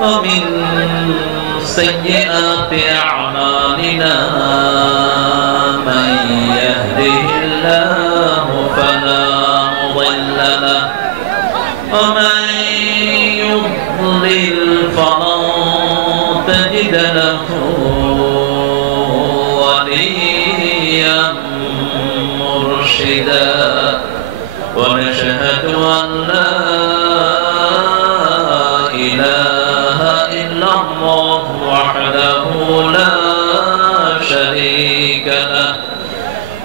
ومن سيئات أعمالنا من يهده الله فلا مضل له ومن يضلل فلن تجد له وليا مرشدا ونشهد أن لا إله إلا الله وحده لا شريك له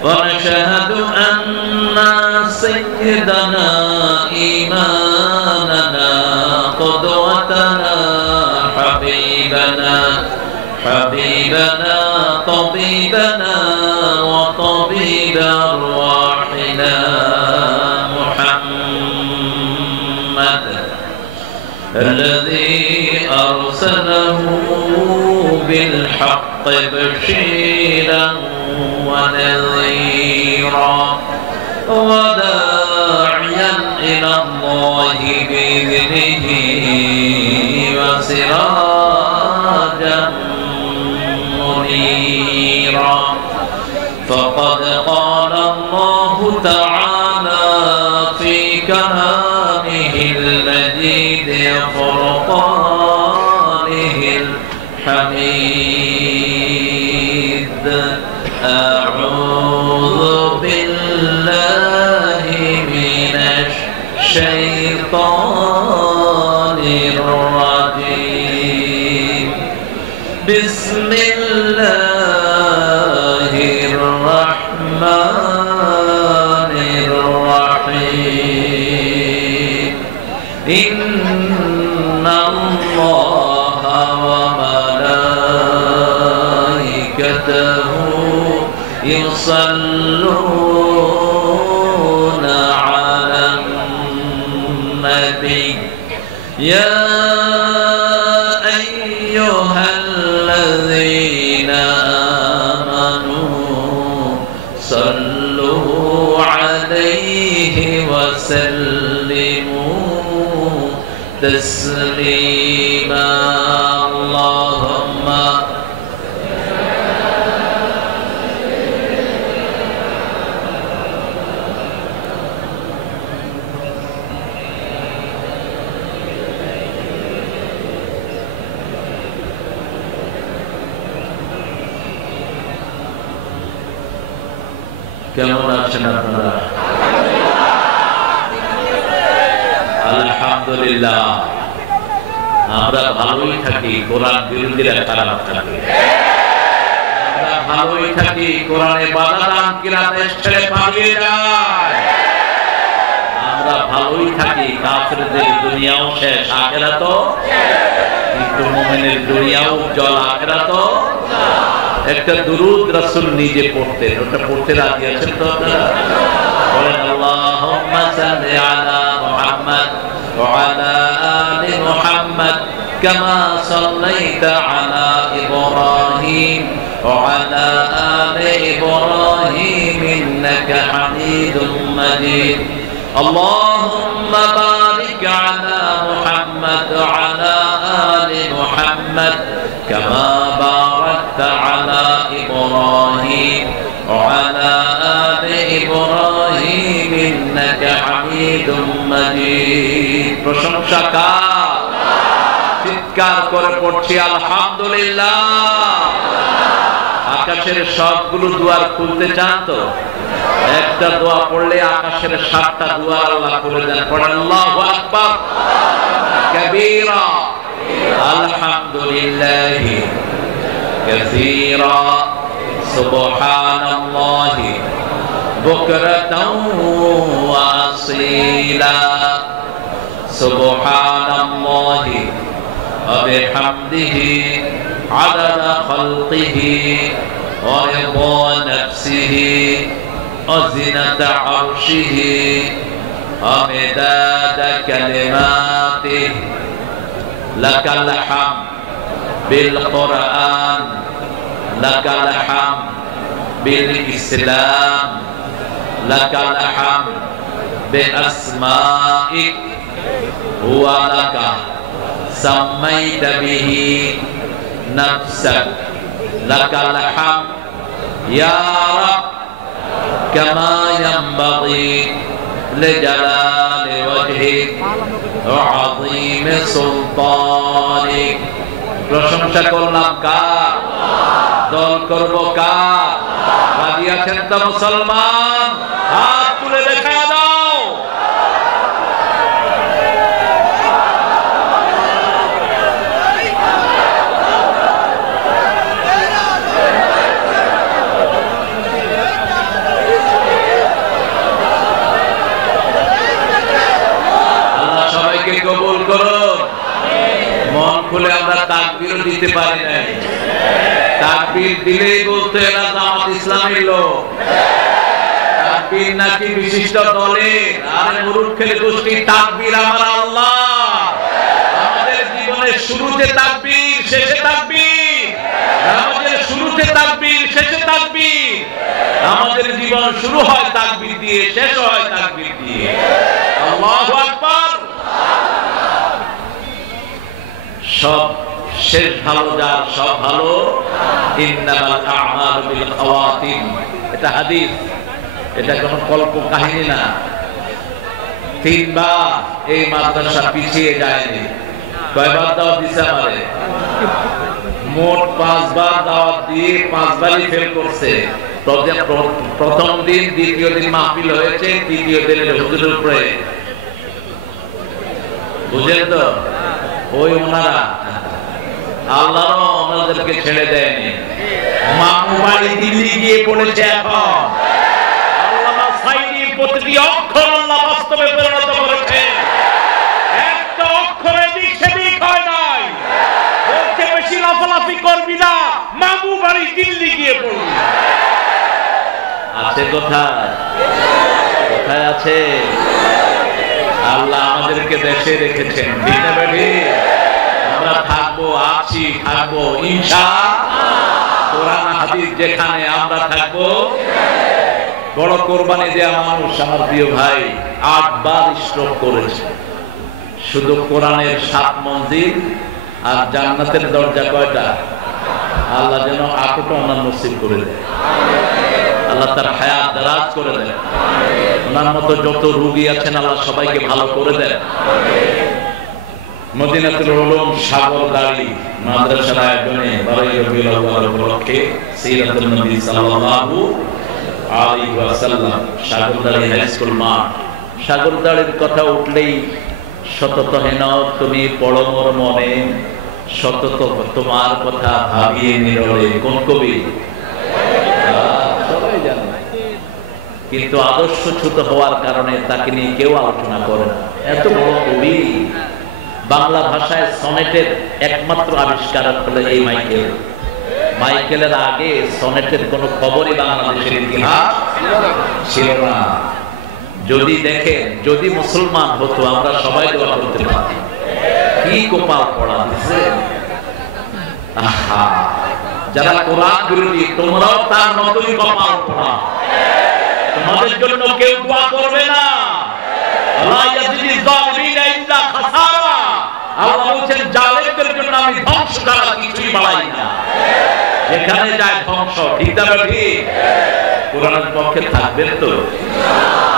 ونشهد أن سيدنا إمامنا قدوتنا حبيبنا طبيبنا وطبيب أرواحنا محمد الذي أرسله بالحق بشيرا ونذيرا وداعيا إلى الله بإذنه وسراجا منيرا فقد قال الله تعالى في كلامه المجيد وفرقانه الحميد أعوذ بالله من الشيطان الرجيم بسم الله الرحمن الرحيم إن الله وملائكته يصلون على النبي يا أيها الذين آمنوا صلوا عليه وسلموا تسليما اللهم কেমন আছেন আপনারা? আলহামদুলিল্লাহ আমরা ভালোই থাকি, কোরআন বিরোধীরা খারাপ থাকে। আমরা ভালোই থাকি, কোরআনে বাধা দান কিরাতের ছেড়ে পালিয়ে যায়। আমরা ভালোই থাকি, কাফেরদের দুনিয়াও শেষ, আখিরাতও কিন্তু মুমিনের দুনিয়াও উজ্জ্বল, আখিরাতও। একটা দুরূদ রাসূল নিজে পড়তেন, ওটা পড়তে রাজি আছেন তো আপনারা? বলেন আল্লাহুম্মা সাল্লি আলা মুহাম্মাদ ওয়া আলা আলি মুহাম্মাদ কামা সাল্লাইতা আলা ইব্রাহিম ওয়া আলা আলি ইব্রাহিম ইন্নাকা হামিদুম মাজিদ আল্লাহুম্মা বারিক আলা মুহাম্মাদ ওয়া আলা আলি মুহাম্মাদ কামা على إبراهيم وعلى آل إبراهيم إنك حميد مجيد প্রশংসা কার? চিৎকার করে পড়ছি আলহামদুলিল্লাহ। আকাশের সবগুলো দুয়ার খুলতে চান তো? একটা দোয়া পড়লে আকাশের 7টা দুয়ার আল্লাহ খুলে দেন। পড়েন আল্লাহু আকবার কবীরা আলহামদুলিল্লাহ كثيرا سبحان الله بكرة وأصيلا سبحان الله وبحمده عدد خلقه ورضا نفسه وزنة عرشه ومداد كلماته لك الحمد بالقرآن لك الحمد بالإسلام لك الحمد بأسمائك هو لك সাম্মাইতা বিহি নাফসাক লাকাল হামদ ইয়া রাব কামা ইয়ানবাগি লিজালালি ওয়াজহিক ওয়া আযীম সুলতানিক। প্রশংসা করলাম কার? দল করব কার? রাজি আছেন তো মুসলমান? হাত তুলে দেখা দাও। আল্লাহ সবাইকে কবুল করুন। মন খুলে আমরা তাকবীর দিতে পারি না। তাকবীর দিলেই বলতে এরা জামাত ইসলামের লোক। তাকবীর নাকি বিশিষ্ট দলে, আরে মূর্খের গোষ্ঠী। তাকবীর আমার আল্লাহ। আমাদের জীবনের শুরুতে তাকবীর, শেষে তাকবীর। আমাদের শুরুতে তাকবীর, শেষে তাকবীর। আমাদের জীবন শুরু হয় তাকবীর দিয়ে, শেষ হয় তাকবীর দিয়ে। আল্লাহু আকবার। সব শেষ ভালো যার, সব ভালো। ইন্নামাল আ'মালু বিল খাওয়াতিম, এটা হাদিস, এটা কোনো কল্প কাহিনী না। 3 বার এই মাদ্রাসা পিছিয়ে যায়নি। কয়বার দাওয়াত দিছে আমারে? মোট 5 বার দাওয়াত দিয়ে 5 বারই ফেল করছে। প্রথম দিন, দ্বিতীয় দিন মাহফিল হয়েছে, তৃতীয় দিনের হুজুরের উপরে। বুঝেন তো? ওই ওনারা আল্লাহও ওনাদেরকে ছেড়ে দেয়নি। মামু বাড়ি দিল্লি গিয়ে পড়েছে এখন। আল্লামা সাইদির প্রতিটি অক্ষর আল্লাহ বাস্তবে পরিণত করেছে। একটা অক্ষর এদিক সেদিক হয় নাই। বলছে বেশি লাফালাফি করবি না, মামু বাড়ি দিল্লি গিয়ে পড়বি। আছে কোথায়? কোথায় আছে? আল্লাহ আমাদেরকে দেশে রেখেছেন। ঠিক না বেটি? আমরা থাকবো, আছি, থাকবো ইনশাআল্লাহ। কোরআন হাদিস যেখানে আমরা থাকবো। বড় কোরবানি দেওয়া মানুষ আমার প্রিয় ভাই 8 বার স্ট্রোক করেছে। শুধু কোরআনের 7 মঞ্জিল আর জান্নাতের দরজা কয়টা? আল্লাহ যেন 8টা ওনার নসিব করে দেয়। আল্লাহ তার হায়াত দারাজ করে দেয়। ওনার মতো যত রোগী আছেন আল্লাহ সবাইকে ভালো করে দেয়। মদিনাতুল উলুম সাগরদাড়ি মাদ্রাসার আয়োজনে 12 রবিউল আউয়াল উপলক্ষে সিরাতুন নবী সাল্লাল্লাহু আলাইহি ওয়াসাল্লাম সাগরদাড়ি হাই স্কুল মাঠ। সাগরদাড়ির কথা উঠলেই সতত হেন তুমি পড়ো মোর মনে, সতত তোমার কথা ভাবিয়ে নিরলে। কোন কবি? সবাই জানে, কিন্তু আদর্শচ্যুত হওয়ার কারণে তাকে নিয়ে কেউ আলোচনা করে না। এত বড় কবি। বাংলা ভাষায় সনেটের একমাত্র আবিষ্কারক হলো এই মাইকেল। মাইকেলের আগে সনেটের কোনো খবরই বাংলাদেশের ইতিহাস ছিল না। যদি দেখেন, যদি মুসলমান হতো আমরা সবাই দোয়া করতে পারতাম। কি কপাল পড়া দিচ্ছে। আহা, যারা কোরআন বিরোধী তোমরাও তার মতই কপাল পড়া। তোমাদের জন্য কেউ দোয়া করবে না। আল্লাহ ইয়াজিদিজ জালিমিনা ইল্লা খাসারা। আল্লাহ বলেন জালেমদের জন্য আমি ধ্বংস ছাড়া কিছুই বাড়াই না। যেখানে যায় ধ্বংস। ঠিক না ঠিক? কোরআনের পক্ষে থাকবেন তো?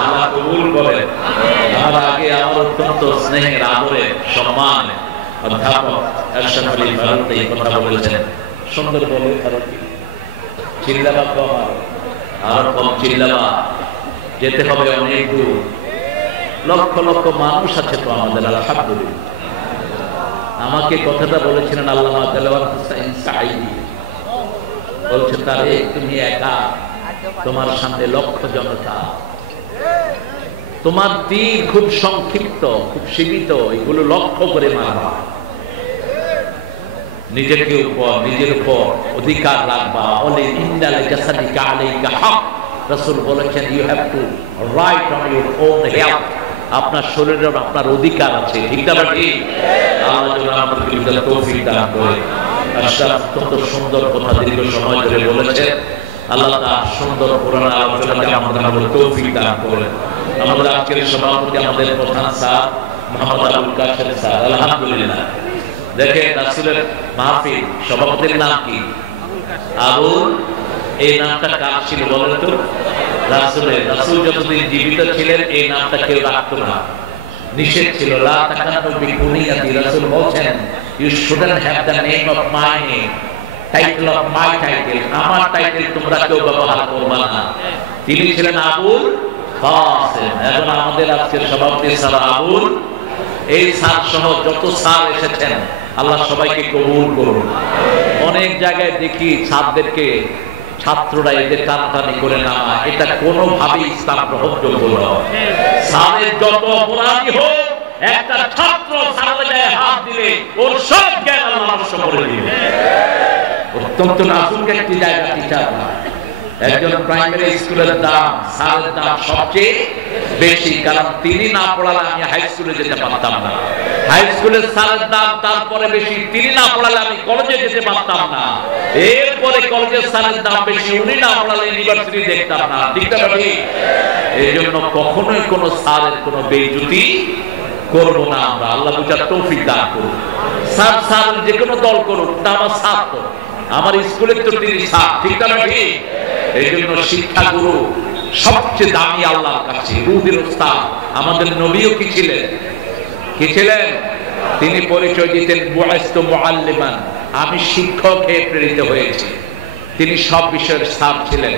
আল্লাহ কবুল করেন। আমার আগে আমার অত্যন্ত স্নেহের, আদরের, সম্মান অধ্যাপক আশরাফ আলী ফারুক এই কথা বলেছেন। সুন্দর বলে কারণ চিল্লাবা কম, আরো কম চিল্লাবা। যেতে হবে অনেক দূর। লক্ষ লক্ষ মানুষ আছে তো আমাদের, আলহামদুলিল্লাহ। আমাকে কথাটা বলেছিলেন আল্লামা দেলোয়ার হোসেন সাঈদী। বলছে তারে তুমি একা, তোমার সামনে লক্ষ জনতা, তোমার তীর খুব সংক্ষিপ্ত, খুব সীমিত, এগুলো লক্ষ্য করে মারবা। নিজের উপর অধিকার রাখবা। ওলে ইন্নাল জাসাদিকা আলাইকা হক। রাসূল বলেছেন you have to right on your own health. আপনার শরীরের আপনার অধিকার আছে। ঠিক না ঠিক? আল্লাহ যেন আমাদেরকে তৌফিক দান করে। আশরাফ অত্যন্ত সুন্দর কথা দীর্ঘ সময় ধরে বলেছেন। আল্লাহ তার সুন্দর কোরআন আলোচনাকে আমাদের তৌফিক দান করেন। আমাদের আজকের সভাপতি আমাদের প্রধান স্যার মোহাম্মদ আবুল কাশেম স্যার, আলহামদুলিল্লাহ দেখেন রাসূলের মাহফিল সভাপতির নাম কি? আবুল। এই নামটা কার ছিল বলেন তো? রাসূলের। রাসূল যতদিন জীবিত ছিলেন এই নামটা কেউ রাখতো না, নিষেধ ছিল। লা তাকান্নু বিকুনিয়াতি, রাসূল বলেন you shouldn't have the name of my name, title of my title, আমার টাইটেল তোমরা কেউ ব্যবহার করবে না। তিনি ছিলেন আবুল কাসেম। এখন আমাদের আজকের সভাপতি স্যার আবুল। এই স্যার সহ যত স্যার এসেছেন আল্লাহ সবাইকে কবুল করুন। অনেক জায়গায় দেখি ছাত্রদেরকে ছাত্ররা এদের টানাটানি করে না, এটা কোনোভাবেই ইসলাম গ্রহণযোগ্য নয়। স্যারের যত অপরাধী হোক, একটা ছাত্র স্যারের গায়ে হাত দিলে ওর সব জ্ঞান আল্লাহ নষ্ট করে দিবে। অত্যন্ত নাজুক একটি জায়গা টিচার। একজন প্রাইমারি স্কুলের দাম স্যারের দাম সবচেয়ে বেশি, কারণ তিনি না পড়ালে আমি হাই স্কুলে যেতে পারতাম না। হাই স্কুলের স্যারের দাম তারপরে বেশি, তিনি না পড়ালে আমি কলেজে যেতে পারতাম না। এরপরে কলেজের স্যারের দাম বেশি, উনি না পড়ালে ইউনিভার্সিটি দেখতাম না। ঠিক না? এই জন্য কখনোই কোনো স্যারের কোনো বেইজ্জতি করবো না আমরা। আল্লাহ বুঝার তৌফিক দান করুন। স্যার যে কোনো দল করুক, তা আমার ছাত্র, আমার স্কুলের তো তিনি স্যার। ঠিক না? এই জন্য শিক্ষাগুরু সবচেয়ে দামি আল্লাহর কাছে। রুহের উস্তাদ আমাদের নবীও কি ছিলেন? কি ছিলেন? তিনি পরিচয় দিতেন বুআইস্তু মুআল্লিমান, আমি শিক্ষক হয়ে প্রেরিত হয়েছি। তিনি সব বিষয়ের স্যার ছিলেন।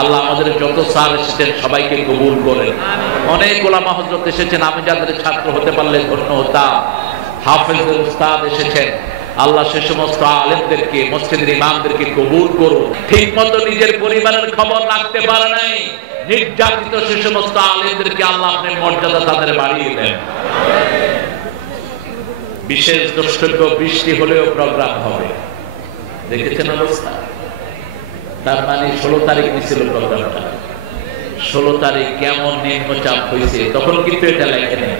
আল্লাহ আমাদের যত স্যার এসেছেন সবাইকে কবুল করেন। অনেক ওলামা হযরত এসেছেন, আমি যাদের ছাত্র হতে পারলে ধন্য হতাম। হাফেজের উস্তাদ এসেছেন, আল্লাহ সে সমস্ত আলেমদেরকে, মসজিদের ইমামদেরকে কবুল করুন। ঠিক মতো নিজের পরিবারের খবর রাখতে পারে নাই নির্যাতিত সে সমস্ত আলেমদেরকে আল্লাহ আপনার মর্যাদা তাদের বাড়িয়ে দেন। বিশেষ দ্রষ্টব্য, বৃষ্টি হলেও প্রোগ্রাম হবে, দেখেছেন অবস্থা। তার মানে 16 তারিখ নিছিল প্রোগ্রামটা। 16 তারিখ কেমন নিম্নচাপ হয়েছে, তখন কিন্তু এটা লেখে নেই।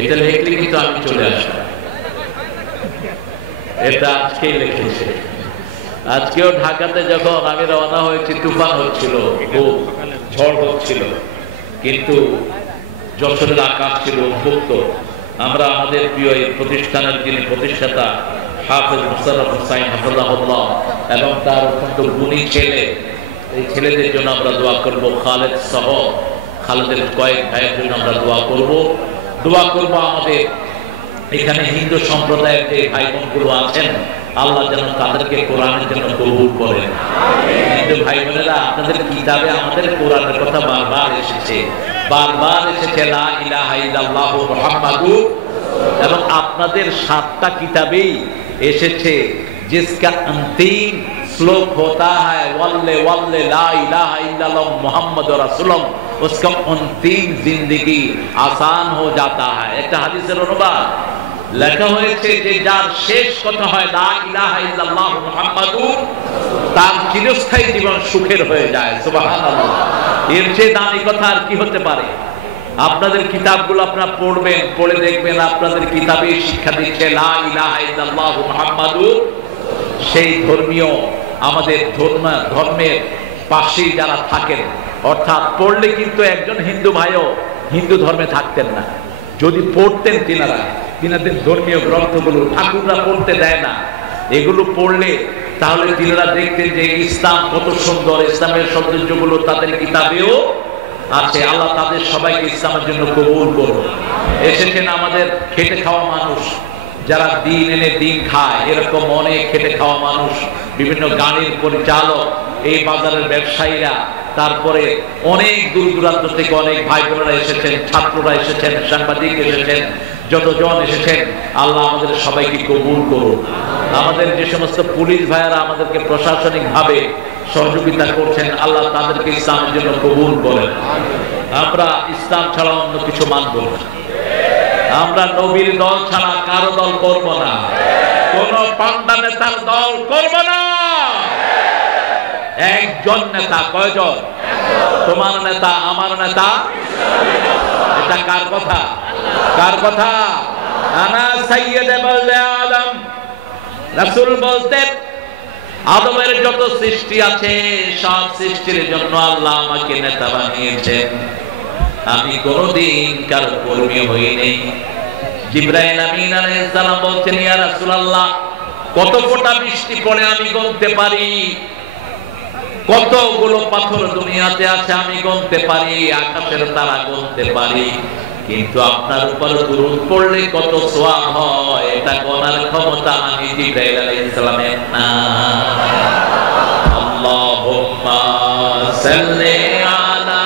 এটা লিখলে কিন্তু আমি চলে আসলাম। এটা আজকেই লিখেছে। আজকেও ঢাকাতে যখন আমি রওনা হয়েছি তুফান হচ্ছিল, খুব ঝড় হচ্ছিল, কিন্তু যশোরের আকাশ ছিল উন্মুক্ত। আমরা আমাদের প্রিয় এই প্রতিষ্ঠানের যিনি প্রতিষ্ঠাতা হাফেজ মুশাররফ হোসাইন হাফিজাহুল্লাহ এবং তার অত্যন্ত গুণী ছেলে, এই ছেলেদের জন্য আমরা দোয়া করব। খালেদ সহ খালেদের কয়েক ভাইয়ের জন্য আমরা দোয়া করব। আমাদের এখানে হিন্দু সম্প্রদায়ের যে ভাই বোনগুলো আছেন, আল্লাহ যেন তাদেরকে কোরআনের জন্য কবুল করেন। হিন্দু ভাই বোনেরা, আপনাদের কিতাবে আমাদের কোরআনের কথা বারবার এসেছে লা ইলাহা ইল্লাল্লাহু মুহাম্মাদুর, এবং আপনাদের 7টা কিতাবেই এসেছে जिसका अंतिम श्लोक होता है वल्ले वल्ले ला इलाहा इल्लल्लाह मुहम्मद रसूलुल्लाह, उसका अंतिम जिंदगी आसान हो जाता है। एक হাদিসের অনুবাদ লেখা হয়েছে যে যার শেষ কথা হয় লা ইলাহা ইল্লাল্লাহ মুহাম্মাদুর, তার চিরস্থায়ী জীবন সুখের হয়ে যায়। সুবহানাল্লাহ। এর চেয়ে দামি কথা আর কি হতে পারে? আপনাদের কিতাবগুলো আপনারা পড়বেন, পড়ে দেখবেন আপনাদের কিতাবে শিক্ষা দিচ্ছে লা ইলাহা ইল্লাল্লাহ মুহাম্মাদুর। সেই ধর্মীয় আমাদের ধর্মের পাশেই যারা থাকেন, অর্থাৎ পড়লে কিন্তু একজন হিন্দু ভাইও হিন্দু ধর্মে থাকতেন না যদি পড়তেন। তিনাদের ধর্মীয় গ্রন্থগুলো ঠাকুররা পড়তে দেয় না, এগুলো পড়লে তাহলে তিনারা দেখতেন যে ইসলাম কত সুন্দর, ইসলামের সৌন্দর্যগুলো তাদের কিতাবেও আছে। আল্লাহ তাদের সবাইকে ইসলামের জন্য কবুল করুন। এসেছেন আমাদের খেটে খাওয়া মানুষ, যারা দিন এনে দিন খায়, এরকম অনেক খেটে খাওয়া মানুষ, বিভিন্ন গাড়ির পরিচালক, এই বাজারের ব্যবসায়ীরা, তারপরে অনেক দূর দূরান্ত থেকে অনেক ভাই বোনেরা এসেছেন, ছাত্ররা এসেছেন, সাংবাদিক এসেছেন, যতজন এসেছেন, আল্লাহ আমাদের সবাইকে কবুল করুন। আমাদের যে সমস্ত পুলিশ ভাইয়েরা আমাদেরকে প্রশাসনিক ভাবে সহযোগিতা করছেন, আল্লাহ তাদেরকে ইসলামের জন্য কবুল করেন। আমরা ইসলাম ছাড়া অন্য কিছু মানব না। আমরা নবীর দল ছাড়া কারো দল করব না, কোন পান্ডা নেতার দল করব না। একজন নেতা, কয়জন? তোমার নেতা, আমার নেতা। এটা কার কথা? কার কথা? আনা সাইয়্যিদে বলদে আদম। রাসূল বলতেন আদমের যত সৃষ্টি আছে সব সৃষ্টির জন্য আল্লাহ আমাকে নেতা বানিয়েছেন। আমি কোনদিন কারো কর্মী হই নাই। জিবরাইল আমিন আলাইহিস সালাম বলছেন, ইয়া রাসূলুল্লাহ, কত ফোঁটা বৃষ্টি পড়ে আমি গুনতে পারি, কতগুলো পাথর দুনিয়াতে আছে আমি গুনতে পারি, আকাশের তারা গুনতে পারি, কিন্তু আপনার উপর দুরূদ পড়লে কত সওয়াব হয় এটা গোনার ক্ষমতা আমি জিবরাইল আলাইহিস সালামের না। আল্লাহুম্মা সাল্লি আলা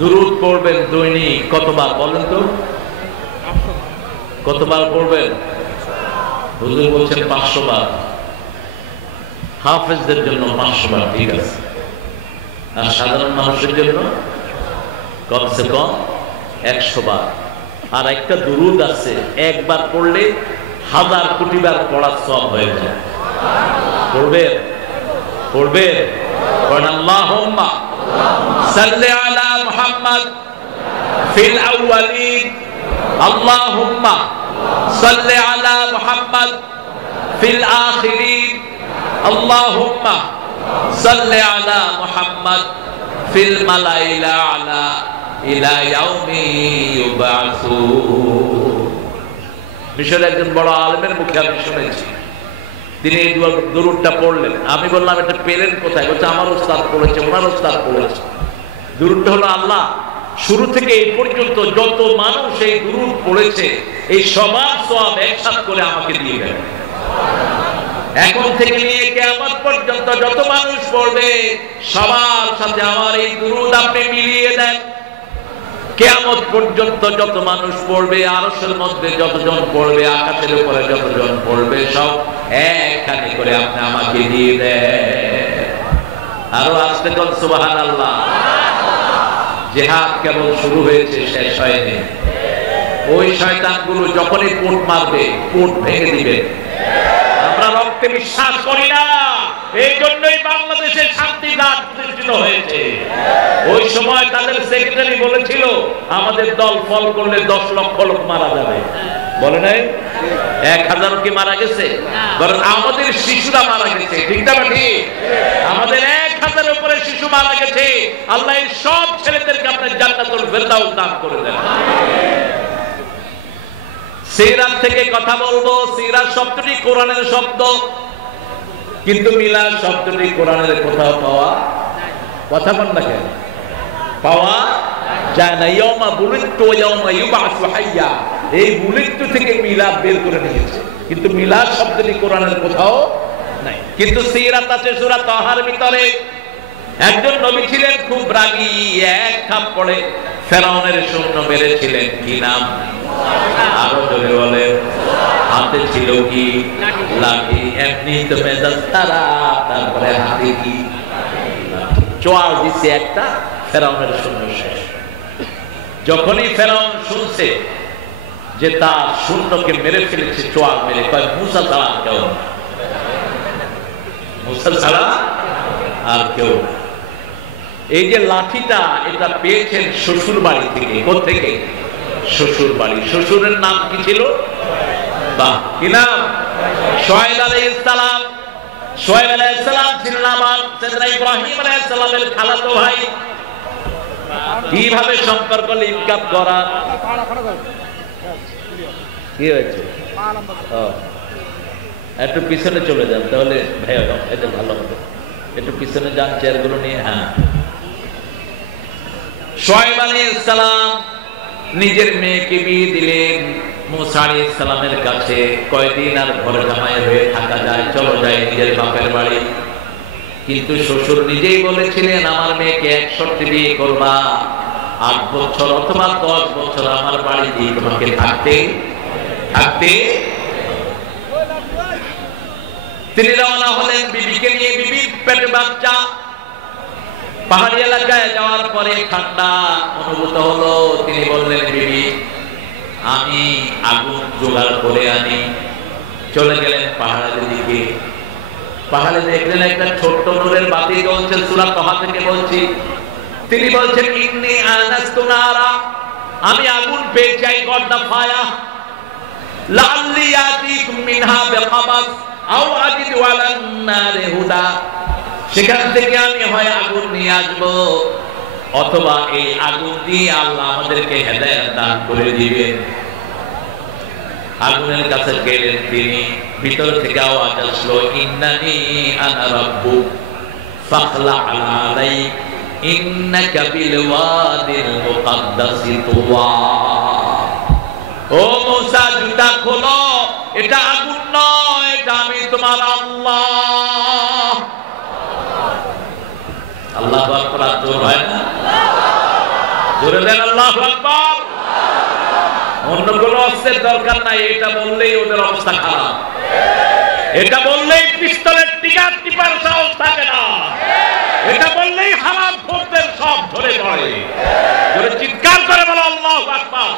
দুরূদ পড়বেন দৈনিক কতবার বলেন তো? কতবার পড়বেন? হুজুর বলছেন 500 বার। হাফেজদের জন্য 500 বার, ঠিক আছে। আর সাধারণ মানুষের জন্য কমসে কম 100 বার। আর একটা দুরূদ আছে, একবার পড়লে 1000 কোটি বার পড়ার সওয়াব হয়ে যায়। পড়বেন? পড়বেন? পড়েন আল্লাহুম্মা সাল্লি আলা মুহাম্মদ ফিল আউয়ালিন, আল্লাহুম্মা সাল্লি আলা মুহাম্মদ ফিল আখিরিন, আল্লাহুম্মা সাল্লি আলা মুহাম্মদ ফিল মালাইল আলা ইলা ইয়াউমি ইউবাসুন। মিশরের একজন বড় আলেমের মুখে আমি শুনেছি, তিনি এই দুরূদটা পড়লেন। আমি বললাম, এটা পেলেন কোথায়? বলছে, আমার ওস্তাদ পড়েছে, ওনার ওস্তাদ পড়েছে। দুরূদটা হলো, আল্লাহ শুরু থেকে এই পর্যন্ত যত মানুষ এই দুরূদ পড়েছে এই সবার সওয়াব একসাথে করে আমাকে দিয়ে দেন। এখন থেকে নিয়ে কিয়ামত পর্যন্ত যত মানুষ পড়বে সবার সাথে আমার এই দুরূদ আপনি মিলিয়ে দেন। কিয়ামত পর্যন্ত যত মানুষ পড়বে, আরশের মধ্যে যতজন পড়বে, আকাশের উপরে যতজন পড়বে, সব একখানে করে আপনি আমাকে দিয়ে দেন। আরো আসতে কোন সুবহানাল্লাহ। জিহাদ কেবল শুরু হয়েছে, শেষ হয়নি। ওই শয়তানগুলো যখনই কোট মারবে, কোট ভেঙে দিবে। আমরা রক্তে বিশ্বাস করি না, এই জন্যই বাংলাদেশে শান্তি রাত প্রতিষ্ঠিত হয়েছে। ওই সময় তাদের সেক্রেটারি বলেছিল, আমাদের দল ফল করলে 10 লক্ষ লোক মারা যাবে। বলে নাই? 1000 কি মারা গেছে? বরং আমাদের শিশুরা মারা গেছে। ঠিক না? ঠিক। আমাদের 1000 উপরে শিশু মারা গেছে। আল্লাহ এই সব ছেলেদেরকে আপনার জান্নাতুল ফেরদাউস দান করে দেন। সিরাত থেকে কথা বলবো। সিরাত শব্দটি কোরআনের শব্দ, কিন্তু মিলাদ শব্দটি কোরআনের কোথাও পাওয়া কথা বল না কেন? পাওয়া যায় না। ইয়াউমা বুলিদতু ওয়া ইয়াউমা ইউবাসু হাইয়া, এই বুলিদতু থেকে মিলাদ বের করে নিয়েছে, কিন্তু মিলাদ শব্দটি কোরআনের কোথাও নাই। কিন্তু সিরাত আছে সূরা তাহার ভিতরে। একজন নবী ছিলেন খুব রাগী, এক থাপ্পড়ে ফেরাউনের সৈন্য মেরেছিলেন। কি নাম? আরো জোরে বলেন। হাতে ছিল কি? লাঠি। এমনি তো মেজাজ খারাপ, তারপরে হাতে কি? চোয়াল দিছে একটা, ফেরাউনের সৈন্য শেষ। যখনই ফেরাউন শুনছে যে তার সৈন্যকে মেরে ফেলেছে চোয়াল মেরে, কয়, মুসা ছাড়া আর কেউ না, মুসা ছাড়া আর কেউ না। এই যে লাঠিটা, এটা পেয়েছেন শ্বশুর বাড়ি থেকে। কোত্থেকে? শ্বশুর বাড়ি। শ্বশুরের নাম কি ছিল? বাহ, কি নাম? শুআয়ব আলাইহিস সালাম। শুআয়ব আলাইহিস সালাম ছিলেন আমার সাইয়েদনা ইব্রাহিম আলাইহিস সালামের খালাতো ভাই। কিভাবে সম্পর্ক লিঙ্কআপ করা? কি হয়েছে? একটু পিছনে চলে যান, তাহলে ভাই এটা ভালো হবে। একটু পিছনে যান চেয়ারগুলো নিয়ে। হ্যাঁ। শুআয়ব আলাইহিস সালাম নিজের মেয়েকে বিয়ে দিলেন মুসা আলাইহিস সালামের কাছে। কয়দিন আর ঘরে জামাই হয়ে থাকা যায়? চলো যাই নিজের বাপের বাড়ি। কিন্তু শ্বশুর নিজেই বলেছিলেন, আমার মেয়েকে 1 শর্তে বিয়ে করবা, 8 বছর অথবা 10 বছর আমার বাড়িতে তোমাকে থাকতে থাকতে। তিনি রওনা হলেন বিবিকে নিয়ে। বিবির পেটে বাচ্চা। পাহাড়ি এলাকায় যাওয়ার পরে ঠান্ডা অনুভূত হলো। তিনি বললেন, বিবি, আমি আগুন জোগাড় করে আনি। চলে গেলেন পাহাড়ের দিকে। পাহাড়ে দেখলেন একটা ছোট্ট নূরের বাতি জ্বলছে। সূরা তাহা থেকে বলছি। তিনি বলছেন, ইন্নী আনাস্তু নারা, আমি আগুন পেয়ে চাই, গড দা ফায়ার। লাআল্লি ইয়াতিকুম মিনহা বিখাবাস আও আজিদু আলান নারি হুদা, সেখান থেকে আমি হয় আগুন নিয়ে আসবো অথবা এই আগুন দিয়ে আল্লাহ আমাদেরকে হেদায়েত দান করে দিবেন। আগুনের কাছে গেলেন তিনি, ভিতর থেকে আওয়াজ আসলো ইন্নানি আনা রাব্বুক ফাখলা আলাইক ইন্নাকা বিল ওয়াদিল মুকাদ্দাসি তুওয়া। ও মুসা জুতা খোলো, এটা আগুন নয়, এটা আমি তোমার আল্লাহ। আল্লাহু আকবার, জোর হয় না? জোরে দেন আল্লাহু আকবার। অন্য কোনো অস্ত্রের দরকার নাই, এটা বললেই ওদের অবস্থা খারাপ, এটা বললেই পিস্তলের টিকার টিপার সাহস থাকে না, এটা বললেই হারাম খোরদের সব ধরে পড়ে। জোরে চিৎকার করে বলো আল্লাহু আকবার।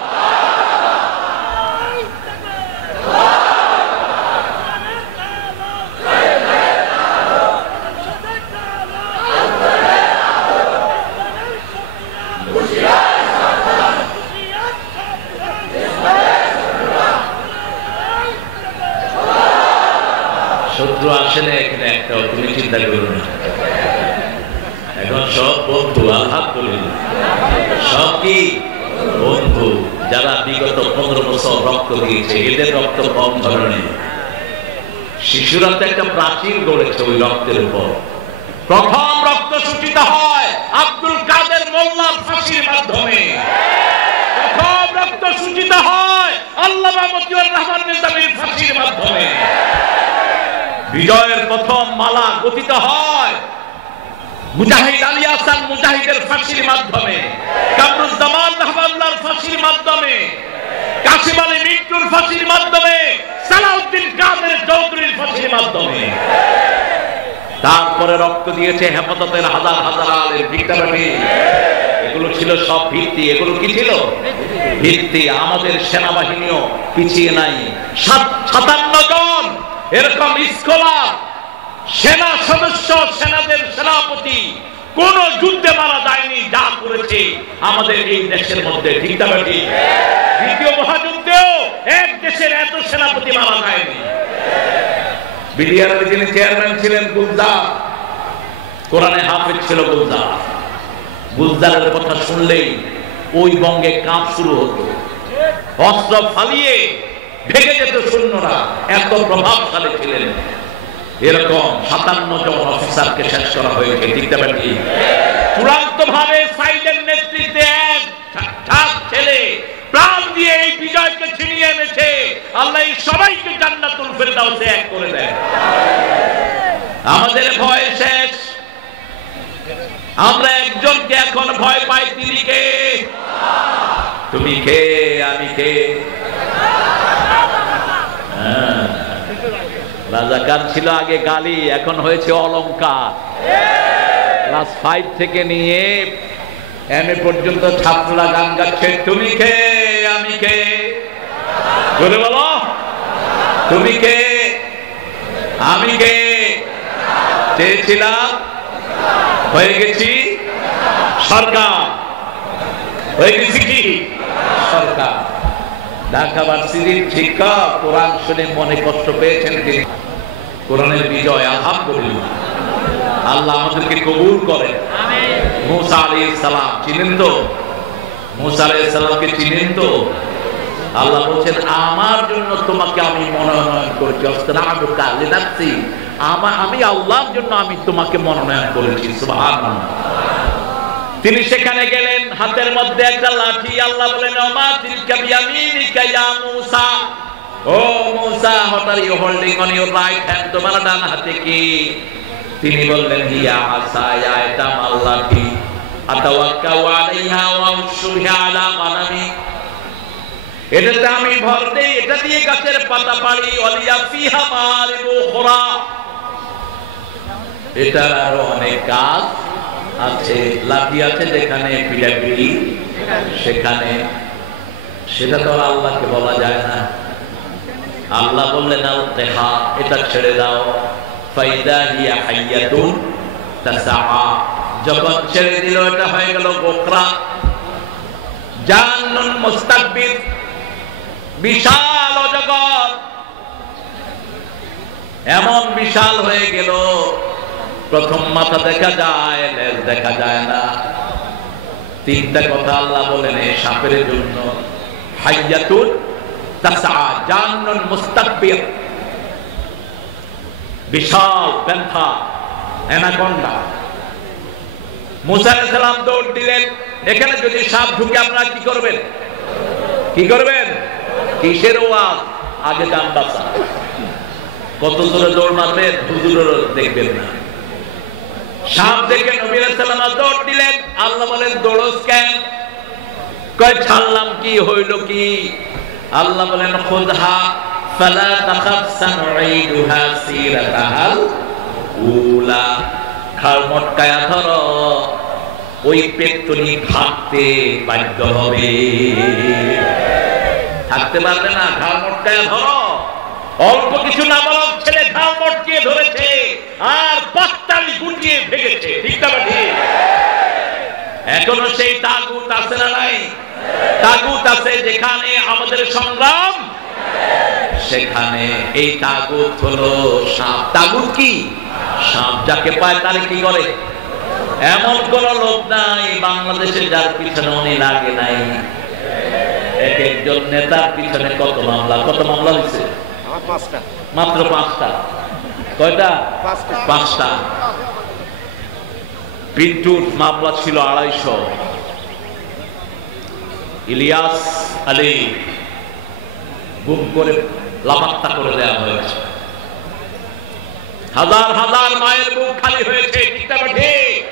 শত্রু আসে না এখানে একটা, তুমি চিন্তা করো না, এখন সব বন্ধু, আলহামদুলিল্লাহ সব কি বন্ধু, যারা বিগত 15 বছর রক্ত দিয়েছে, এদের রক্ত কম ধরনের। শিশুরা তো একটা প্রাচীর গড়েছে ওই রক্তের উপর। প্রথম রক্ত সূচিত হয় আব্দুল কাদের মোল্লার ফাঁসির মাধ্যমে, প্রথম রক্ত সূচিত হয় আল্লামা মতিউর রহমান নিজামীর ফাঁসির মাধ্যমে, বিজয়ের প্রথম মালা গঠিত হয় মুজাহিদ আলী হাসান মুজাহিদের ফাঁসির মাধ্যমে, কামরুজ্জামান রহমানুল্লাহর ফাঁসির মাধ্যমে, কাসিম আলী মিন্টুর ফাঁসির মাধ্যমে, সালাউদ্দিন কাদের চৌধুরীর ফাঁসির মাধ্যমে। তারপরে রক্ত দিয়েছে হেফাজতের হাজার হাজার আলের ভিক্টরি। এগুলো ছিল সব ভিত্তি। এগুলো কি ছিল? ভিত্তি। আমাদের সেনাবাহিনীও পিছিয়ে নাই। 57 জন এরকম স্কলার সেনা সদস্য, সেনাদের সেনাপতি কোন যুদ্ধে মারা যায়নি, যা করেছে আমাদের এই দেশের মধ্যে। ঠিক না বেটি? দ্বিতীয় মহাযুদ্ধেও এক দেশের এত সেনাপতি মারা যায়নি। বিডিআরের যিনি চেয়ারম্যান ছিলেন গুলজার, কোরআনে হাফেজ ছিল গুলজার। গুলজারের কথা শুনলেই ওই বঙ্গে কাঁপ শুরু হতো, অস্ত্র ফালিয়ে ভেঙে যেত সৈন্যরা, এত প্রভাবশালী ছিলেন। এরকম 57 জন অফিসারকে শেষ করা হয়েছে। ঠিক না বেটি? চূড়ান্ত ভাবে সাইদের নেতৃত্বে এক ছেলে প্রাণ দিয়ে এই বিজয়কে ছিনিয়ে এনেছে। আল্লাহ সবাইকে জান্নাতুল ফেরদাউসে এক করে দেন। আমাদের ভয় শেষ। আমরা একজনকে এখন ভয় পাই, তিনি কে? তুমি কে? আমি কে? রাজাকার ছিল আগে গালি, এখন হয়েছে অলংকার। ক্লাস 5 থেকে নিয়ে এমএ পর্যন্ত ছাত্ররা গান গাচ্ছে, তুমি কে? আমি কে? বলে বলো, তুমি কে? আমি কে? চেয়েছিলাম, হয়ে গেছি সরকার। হয়ে গেছি কি সরকার। ঢাকা ভার্সিটির শিক্ষক কোরআন শুনে মনে কষ্ট পেয়েছেন তিনি। কোরআনের বিজয়, আলহামদুলিল্লাহ। আল্লাহ আমাদেরকে কবুল করেন। মুসা আলাইহিস সালাম চিনেন তো? মুসা আলাইহিস সালামকে চিনেন তো? আল্লাহ বলেন, আমার জন্য তোমাকে আমি মনোনয়ন করেছি। আস্তাগফিরুকা লিনাফসি, আমি আল্লাহর জন্য আমি তোমাকে মনোনয়ন করেছি। সুবহানাল্লাহ। তিনি সেখানে গেলেন, হাতের মধ্যে একটা লাঠি। আল্লাহ বলেন, ওমা তিলকা বিয়ামিনিকা ইয়া মুসা। ও মুসা, what are you holding on your right hand? তোমার ডান হাতে কি? তিনি বললেন, হিয়া আসায়া, এটা আমার লাঠি। আতাওয়াক্কাউ আলাইহা ওয়া উশবিহা আলা গানামি, এটাতে আমি ভর দেই, এটা দিয়ে গাছের পাতা পাড়ি। ওয়ালিয়া ফিহা মারিবু উখরা, এটার আরো অনেক কাজ আছে। লাঠি আছে যেখানে, পিড়াপিড়ি সেখানে। সেটা তো আল্লাহকে বলা যায় না। আল্লাহ বললেন, আলকিহা, এটা ছেড়ে দাও। ফাইদা হিয়া হাইয়াতুন তাসআ, যখন ছেড়ে দিল এটা হয়ে গেল গোখরা। জান্নুন মুস্তাকবির, বিশাল জগৎ এমন বিশাল হয়ে গেল, প্রথম মাথা দেখা যায়, লেজ দেখা যায় না। তিনটা কথা আল্লাহ বলেন এই সাপের জন্য, হাইয়াতুন তাসআ জান্নুন মুস্তাকবির, বিশাল প্যান্থা, অ্যানাকোন্ডা। মুসা আলাইহিস সালাম দৌড় দিলেন, এখানে যদি সাপ ঢুকে আপনারা কি করবেন? কি করবেন? কিসের ওয়াজ? আগে জান বাঁচা। কত জোরে দৌড় মারবেন হুজুরের দেখবেন না। সাপ দেখে নবী আলাইহিস সালাম দৌড় দিলেন। আল্লাহ বলেন দৌড়স কেন? কয় ছাড়লাম কি হইল কি? আল্লাহ বলেন খুদহা ফালা তাখাফ সানুঈদুহা সিরাতাহাল উলা, খাল মটকায়া ধরো, ওই পেট্টনি ভাগতে বাধ্য হবে, থাকতে পারবে না। ঘাল মটকায়া ধরো। অল্প কিছু নাবালক ছেলে ঘাল মটকিয়ে ধরেছে আর পাঁচটালি গুটিয়ে ভেঙেছে, ঠিক না ঠিক? এখনো সেই তাগুত আছে না নাই? তাগুত আছে যেখানে আমাদের সংগ্রাম, সেখানে এই তাগুত হলো সাপ। তাগুত কি? সাপ যাকে পায় তারে কি করে? এমন কোন লোক নাই বাংলাদেশে যার পিছনে উনি লাগে নাই। এক একজন নেতার পিছনে কত মামলা, কত মামলা হয়েছে? মাত্র 5টা। কয়টা? 5টা। পিন্টুর মামলা ছিল 250। ইলিয়াস আলী গুম করে লাপাত্তা করে দেওয়া হয়েছে। হাজার হাজার মায়ের বুক খালি হয়েছে, ঠিক না ঠিক?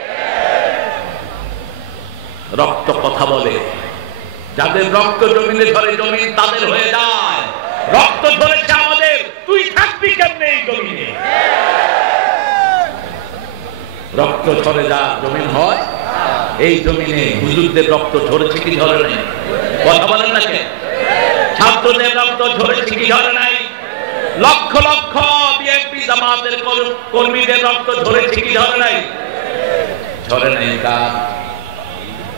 রক্ত কথা বলে। যাদের রক্ত জমিনে ঝরে, জমিন তাদের হয়ে যায়। রক্ত ঝরেছে আমাদের, তুই থাকবি কেমনে এই জমিনে? রক্ত ঝরে যা জমিন হয়, এই জমিনে হুজুরদের রক্ত ঝরেছে কি ঝরে নাই? কথা বলেন না কেন? ছাত্রদের রক্ত ঝরেছে কি ঝরে নাই? লক্ষ লক্ষ বিএনপি জামাতের কর্মীদের রক্ত ঝরেছে কি ঝরে নাই? ঝরে নাই। কার?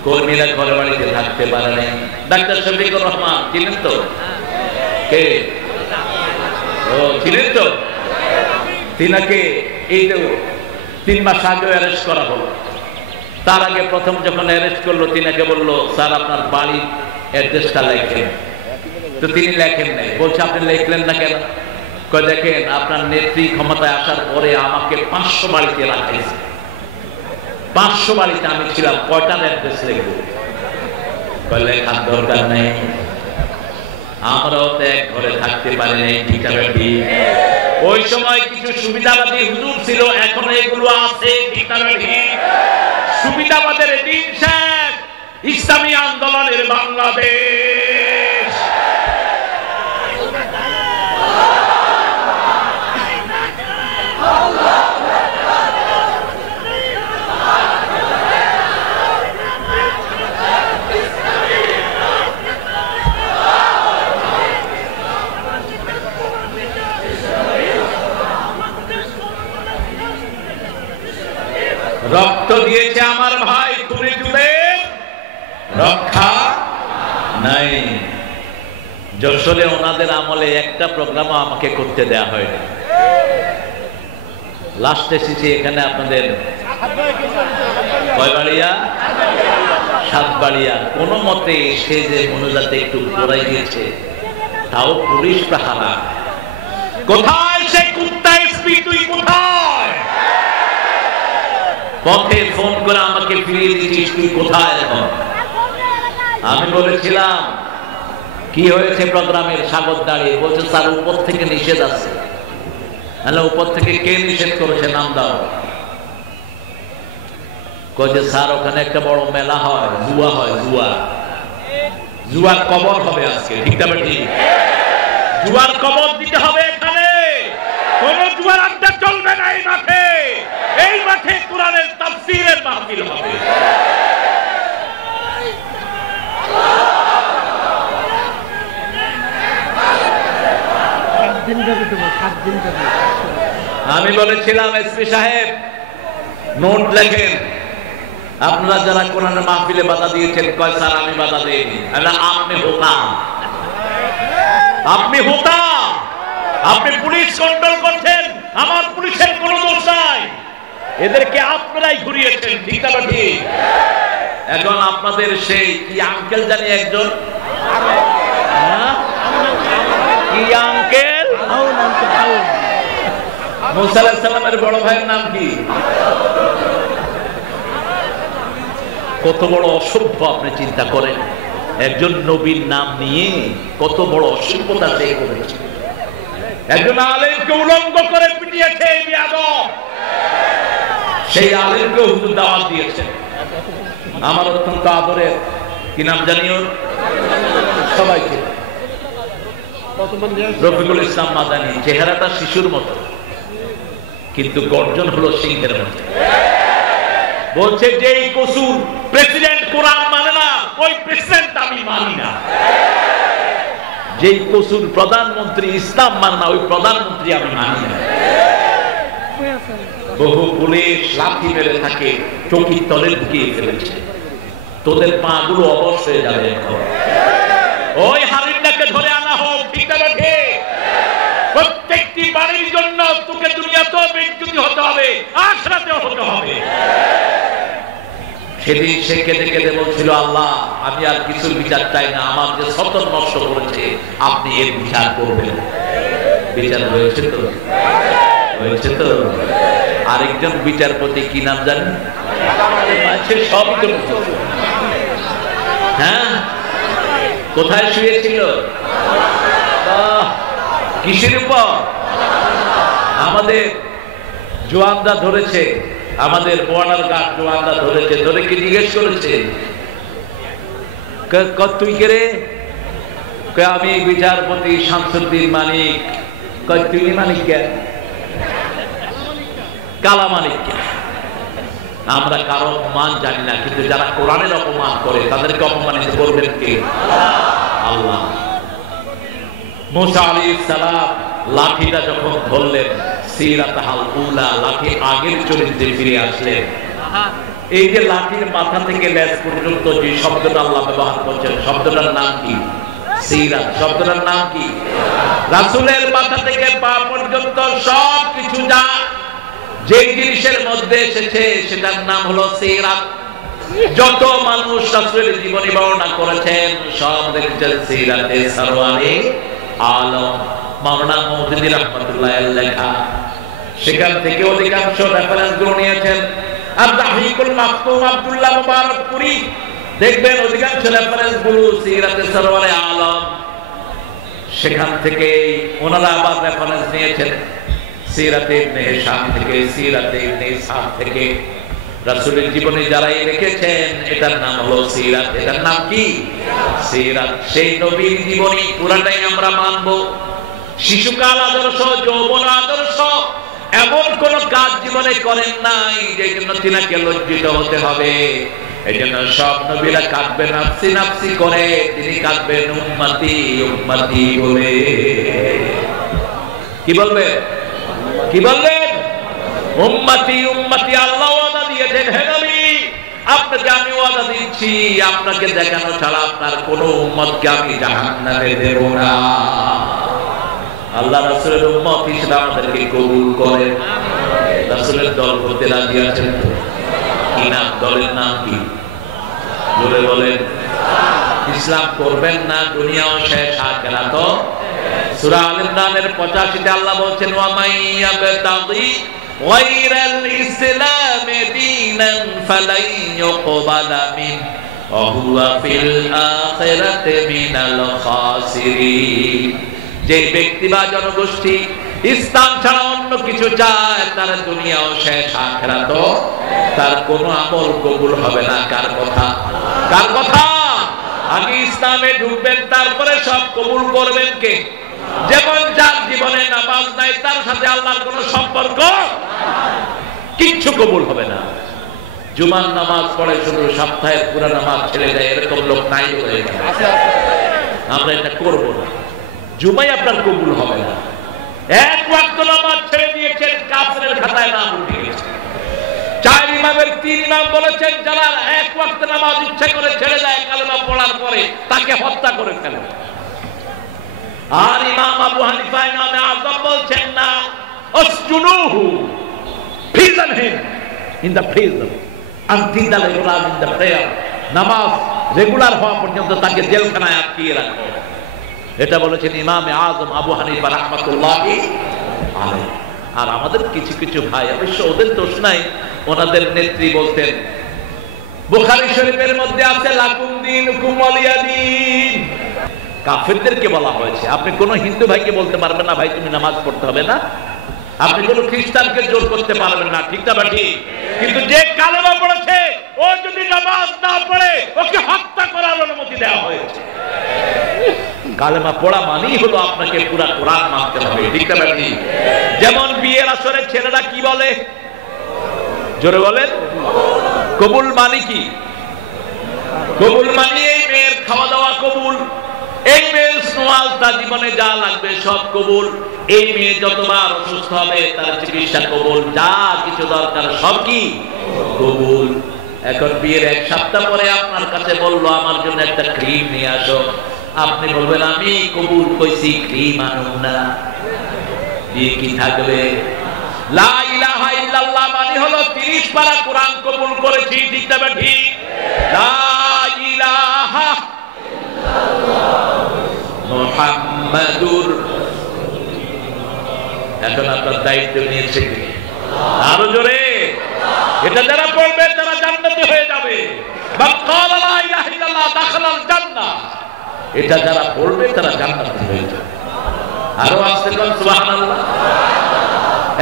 কর্মীরা ঘরে বাড়িতে থাকতে পারে নাই। ডাক্তার শফিকুর রহমান ছিলেন তো? কে? ও ছিলেন তো? তিনাকে এই তো 3 মাস আগে অ্যারেস্ট করা হলো। তার আগে প্রথম যখন অ্যারেস্ট করলো, তিনাকে বললো স্যার আপনার বাড়ির অ্যাড্রেসটা লেখেন। তো তিনি লেখেন নাই। বলছে আপনি লিখলেন না কেন? কয় দেখেন আপনার নেত্রী ক্ষমতায় আসার পরে আমাকে 500 বাড়িতে রাখাইছে। 500 বাড়িতে আমি ছিলাম, কয়টার অ্যাড্রেস লিখবো? কয় লেখার দরকার নেই, আমরাও তো এক ঘরে থাকতে পারি নাই, ঠিক আছে? ওই সময় কিছু সুবিধাবাদী হুজুর ছিল, এখন এগুলো আছে, ঠিক আছে? সুবিধাবাদের দিন শেষ, ইসলামী আন্দোলনের বাংলাদেশ। রক্ত দিয়েছে আমার ভাই, তুমি তুলে রক্ষা নাই। যশোরে ওনাদের আমলে একটা প্রোগ্রামও আমাকে করতে দেয়া হয়নি। লাস্ট এসেছি এখানে আপনাদের কয়বাড়িয়া, সাতবাড়িয়া। কোনো মতে সে যে মনোজাতে একটু পড়াই দিয়েছে, তাও পুলিশ পাহারা। কোথায় সে কুত্তা এসপি? তুই কোথায়? পথে ফোন করে আমাকে ফিরিয়ে দিচ্ছিস, তুই কোথায় এখন? আমি বলেছিলাম কি হয়েছে প্রোগ্রামের? সাগর দাঁড়িয়ে বলছে স্যার উপর থেকে নিষেধ আছে। হ্যালো, উপর থেকে কে নিষেধ করেছে? নাম দাও। কয়েছে স্যার ওখানে একটা বড় মেলা হয়, জুয়া হয়, জুয়ার কবর হবে আজকে, ঠিক না ঠিক? জুয়ার কবর দিতে হবে এখানে। কোন জুয়ার আড্ডা চলবে না এই মাঠে। এই মাঠে কোরআনের তাফসীরের মাহফিল হবে। আমি বলেছিলাম এসপি সাহেব নোট লেখেন, আপনারা যারা কোরআনের মাহফিলে বাধা দিয়েছেন। কয় স্যার আমি বাধা দেইনি। আপনি হোকাম আপনি হোতা, আপনি পুলিশ কন্ট্রোল করছেন, আমার পুলিশের কোনো দোষ নাই, এদেরকে আপনারাই ঘুরিয়েছেন, ঠিক না ঠিক? এখন আপনাদের সেই কি আঙ্কেল জানি একজন, কি আঙ্কেল, মুসা আলাইহিস সালামের বড় ভাইয়ের নাম কি? কত বড় অসভ্য আপনি চিন্তা করেন, একজন নবীর নাম নিয়ে কত বড় অসভ্যতা সে করেছে। একজন আলেমকে উলঙ্গ করে পিটিয়েছে এই বেয়াদব, সেই আলেমকে হুজুর দাওয়াত দিয়েছেন। আমার অত্যন্ত আদরের কি নাম জানিও সবাইকে, রফিকুল ইসলাম মাদানী, চেহারাটা শিশুর মতো কিন্তু গর্জন হলো সিংহের মতো। বলছে যে এই কসুর প্রেসিডেন্ট কোরআন মানে না, ওই প্রেসিডেন্ট আমি মানি না। যেই কসুর প্রধানমন্ত্রী ইসলাম মানে না, ওই প্রধানমন্ত্রী আমি মানি না। বহু পুলিশ লাঠি মেরে থাকে, চৌকির তলে ঢুকিয়ে ফেলেছে, তোদের পা গুলো অবশ হয়ে যাবে। ওই হারিন্দাকে ধরে আনা হোক, ঠিক আছে? প্রত্যেকটি বাড়ির জন্য তোকে দুনিয়াতেও বেজ্জতি হতে হবে, আখিরাতেও হতে হবে। সেদিন সে কেঁদে কেঁদে বলছিল, আল্লাহ আমি আর কিছুর বিচার চাই না, আমার যে সতর নষ্ট করেছে আপনি এর বিচার করবেন। বিচার হয়েছে তো, হয়েছে তো। আরেকজন বিচারপতি কি নাম জানেন? সব হ্যাঁ, কোথায় শুয়েছিল? কিসের উপর? আমাদের জোয়ানরা ধরেছে, আমাদের বর্ডার গার্ড জোয়ানরা ধরেছে, ধরে কি জিজ্ঞেস করেছে তুই কে রে? আমি বিচারপতি শামসুদ্দিন মানিক। তুই মানিক কে? কালা মানিক কে? আমরা কারো অপমান জানি না, কিন্তু যারা কোরআনের অপমান করে তাদেরকে অপমানিত করবেন কে? আল্লাহ। মুসা আলাইহিস সালাম লাঠিটা যখন ধরলেন, সিরাতাল উলা, লাঠি আগের চরিত্রে ফিরে আসলেন। এই যে লাঠির মাথা থেকে লেজ পর্যন্ত যে শব্দটা আল্লাহ ব্যবহার করছেন, শব্দটার নাম কি? সিরাত। শব্দটার নাম কি? রাসূলের মাথা থেকে পা পর্যন্ত সব কিছু যা যে জিনিসের মধ্যে এসেছে সেটার নাম হলো সিরাত। যত মানুষ রাসূলের জীবনী বর্ণনা করেছেন সব দেখেছেন সিরাতে সরওয়ারে আলম মাওলানা মুহদ্দিস রাহমাতুল্লাহ আলাইহি লেখা। সেখান থেকে অধিকাংশ রেফারেন্স গুলো নিয়েছেন। আর তাহকিকুল মাকতুম আব্দুল্লাহ মুবারকপুরি, দেখবেন অধিকাংশ রেফারেন্স গুলো সিরাতে সরওয়ারে আলম। সেখান থেকে ওনারা আবার রেফারেন্স নিয়েছেন সিরাতে ইবনে হিশাম থেকে, সিরাতে ইবনে ইসহাক থেকে। রাসূলের জীবনী যারাই লিখেছেন এটার নাম হলো সিরাত। এটার নাম কি? সিরাত। সেই নবীর জীবনী পুরাটাই আমরা মানব। শিশুকাল আদর্শ, যৌবন আদর্শ, এমন কোন কাজ জীবনে করেন নাই যে জন্য তিনাকে লজ্জিত হতে হবে। এই জন্য সব নবীরা কাঁদবেন নাফসি নাফসি করে, তিনি কাঁদবেন উম্মতি উম্মতি বলে। কি বলবে? কি বলবেন? উম্মতি উম্মতি। আল্লাহ ওয়াদা দিয়েছেন, হে নবী আপনাকে আমি ওয়াদা দিচ্ছি, আপনাকে দেখানো ছাড়া আপনার কোন উম্মতকে আমি জাহান্নামে দেব না। আল্লাহ রাসূলের উম্মত হিসেবে আমাদেরকে কবুল করেন। রাসূলের দল করতে রাজি আছেন তো? কি নাম দলের নাম কি? বলে বলেন। ইসলাম করবেন না, দুনিয়াও শেষ, আখিরাতও। সূরা আল ইমরানের 85-তে আল্লাহ বলছেন, ওয়া মাইয়াবতাগি গায়রাল ইসলামি দীনান ফালাই ইউকবালা মিন ওয়া হুয়া ফিল আখিরাতি মিনাল খাসিরিন। যে ব্যক্তি বা জনগোষ্ঠী ইসলাম ছাড়া অন্য কিছু চায় তার দুনিয়াও শেষ, আখিরাতও তার কোনো আমল কবুল হবে না। কার কথা? কার কথা? আগে ইসলামে ঢুকবেন, তারপরে সব কবুল করবেন কে? যেমন যার জীবনে নামাজ নাই তার সাথে আল্লাহর কোনো সম্পর্ক, কিচ্ছু কবুল হবে না। জুমার নামাজ পড়ে শুধু, সপ্তাহের পুরো নামাজ ছেড়ে দেয়, এরকম লোক নাই হয়ে গেছে। আমরা এটা করবো না, জুমাই আপনার কবুল হবে না। এক ওয়াক্ত নামাজ ছেড়ে দিয়েছেন, কাফেরের খাতায় নাম উঠে গেছে। 4 ইমামের 3 ইমাম বলেছেন, যারা এক ওয়াক্ত নামাজ ইচ্ছা করে ছেড়ে দেয় কালেমা পড়ার পরে তাকে হত্যা করে ফেলে। আর ইমাম আবু হানিফা ইমামে আযম বলছেন না, আসজুনুহু prison him in the prison until the regular in the prayer, নামাজ রেগুলার হওয়া পর্যন্ত তাকে জেলখানায় আটকিয়ে রাখো। এটা বলেছেন ইমামে আযম আবু হানিফা রাহমাতুল্লাহি আলাইহি। আর আমাদের কিছু কিছু ভাই, অবশ্য ওদের দোষ নাই, ওনাদের নেত্রী বলতেন, বুখারী শরীফের মধ্যে আছে লাকুম দীনুকুম ওয়ালিয়া দীন। কাফেরদেরকে বলা হয়েছে। আপনি কোন হিন্দু ভাইকে বলতে পারবেন না ভাই তুমি নামাজ পড়তে হবে না, আপনি কোন খ্রিস্টানকে জোর করতে পারবেন না, ঠিক না ঠিক? কিন্তু যে কালেমা পড়েছে ও যদি নামাজ না পড়ে ওকে হত্যা করার অনুমতি দেওয়া হয়েছে। কালেমা পড়া মানেই হলো আপনাকে পুরা কোরআন মানতে হবে, ঠিক না ঠিক? যেমন বিয়ের আসরে ছেলেরা কি বলে, জোরে বলেন, কবুল মানে কি? কবুল মানে এই মেয়ের খাওয়া দাওয়া কবুল, এই মেয়ের সোয়ালটা জীবনে যা লাগবে সব কবুল, এই মেয়ে যতবার অসুস্থ হবে তার চিকিৎসা কবুল, যা কিছু দরকার সব কি কবুল। এখন বিয়ের এক সপ্তাহ পরে আপনার কাছে বললো আমার জন্য একটা ক্রিম নিয়ে আসো, আপনি বলবেন আমি কবুল কইছি, ক্রিম আনুন না, বিয়ে কি থাকবে? লা ইলাহা ইল্লাল্লাহ মানে হলো 30 পারা কোরআন কবুল করেছি, ঠিক না ঠিক? লা ইলাহা মুহাম্মাদুর। এখন আপনার দায়িত্ব নিয়েছে আরো জোরে, এটা যারা পড়বে তারা জান্নাতি হয়ে যাবে। বাকালা লা ইলাহা ইল্লাল্লাহ দাখালাল জান্নাহ, এটা যারা পড়বে তারা জান্নাতি হয়ে যাবে। আরো আসতে কোন সুবহানাল্লাহ।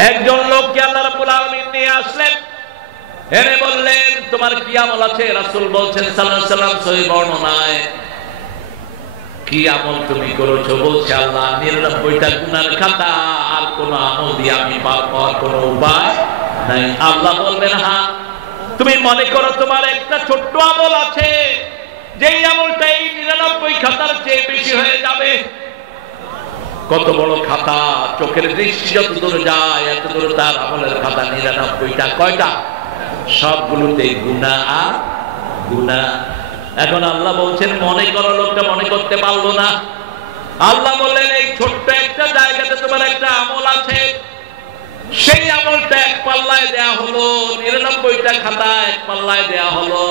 একজন লোককে আল্লাহ রাব্বুল আলামিন নিয়ে আসলেন, এনে বললেন তোমার কি আমল আছে? রাসূল বলছেন সাল্লাল্লাহু আলাইহি ওয়াসাল্লাম সহিহ বর্ণনায়, কি আমল তুমি করেছো? বলছে আল্লাহ 99টা গুনার খাতা, আর কোন আমল দিয়ে আমি পার পাওয়ার কোন উপায় নাই। আল্লাহ বলবেন হ্যাঁ, তুমি মনে করো তোমার একটা ছোট্ট আমল আছে, যেই আমলটা এই 99 খাতার চেয়ে বেশি হয়ে যাবে। কত বড় খাতা, চোখের দৃষ্টি যত দূর যায় এত দূর তার আমলের খাতা 99টা। কয়টা? সবগুলোতে গুনাহ আর গুনাহ। এখন আল্লাহ বলছেন মনে করো, লোকটা মনে করতে পারলো না। আল্লাহ বললেন এই ছোট্ট একটা জায়গাতে তোমার একটা আমল আছে, সেই আমলটা এক পাল্লায় দেয়া হলো, 99টা খাতা এক পাল্লায় দেয়া হলো।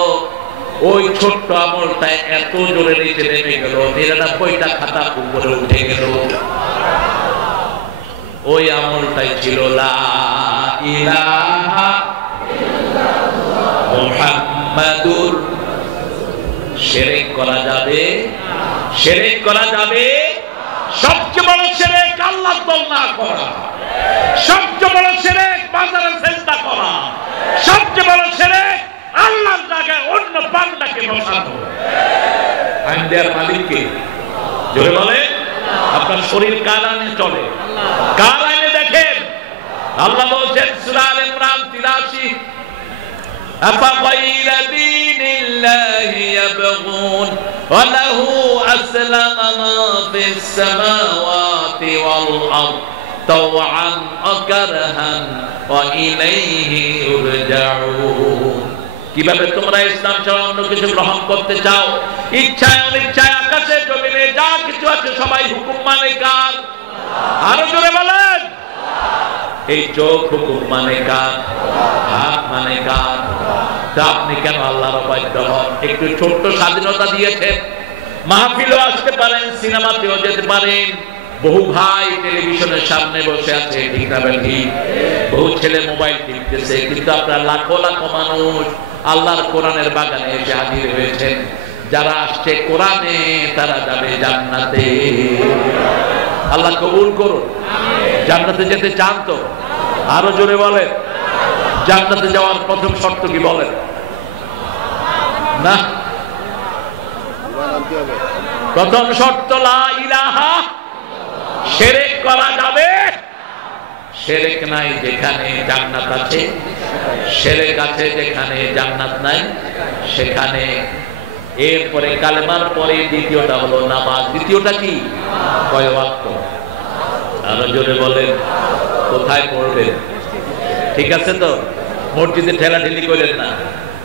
ওই ছোট্ট আমলটা এত জোরে নিচে নেমে গেল, 99টা খাতা উপরে উঠে গেল। ওই আমলটাই ছিল লা ইলাহা মুহাম্মাদুর। শিরক করা যাবে, শিরক করা যাবে। সবচেয়ে বড় শিরক আল্লাহর দল না করা, সবচেয়ে বড় শিরক বাজারে সেজদা করা, সবচেয়ে বড় শিরক আল্লাহর জায়গায় অন্য বান্দাকে বসানো। আইন দেওয়ার মালিক কে? জোরে বলে। আপনার শরীর কার আইনে চলে? কার আইনে দেখেন? আল্লাহ বলছেন সূরা আল ইমরান 83, أفغير دين الله يبغون وله أسلم ما في السماوات والأرض طوعا وكرها وإليه يرجعون। কিভাবে তোমরা ইসলাম ছাড়া অন্য কিছু গ্রহণ করতে চাও? ইচ্ছায় অনিচ্ছায় আকাশে জমিনে যা কিছু আছে সবাই হুকুম মানে কার? আরো জোরে বলেন। এই চোখ হুকুম মানে কার? হাত মানে কার? তা আপনি কেন আল্লাহর অবাধ্য হন? একটু ছোট্ট স্বাধীনতা দিয়েছেন, মাহফিলও আসতে পারেন, সিনেমাতেও যেতে পারেন। বহু ভাই টেলিভিশনের সামনে বসে আছে, ঠিক না ঠিক? বহু ছেলে মোবাইল টিপতেছে, কিন্তু আপনার লাখো লাখো মানুষ আল্লাহর কোরআনের বাগানে এসে হাজির হয়েছেন। যারা আসছে কোরআনে তারা যাবে জান্নাতে। আল্লাহ কবুল করুন। জান্নাতে যেতে চান তো? আরো জোরে বলেন। জান্নাতে যাওয়ার প্রথম শর্ত কি বলেন? না, প্রথম শর্ত লা ইলাহা। শিরক করা যাবে? শিরক নাই যেখানে জান্নাত আছে, শিরক আছে যেখানে জান্নাত নাই সেখানে। এরপরে কালেমার পরে দ্বিতীয়টা হলো নামাজ। দ্বিতীয়টা কি? কয় ওয়াক্ত? আরো জোরে বলেন। কোথায় পড়বেন? ঠিক আছে তো? মসজিদে ঠেলাঠেলি করেন না,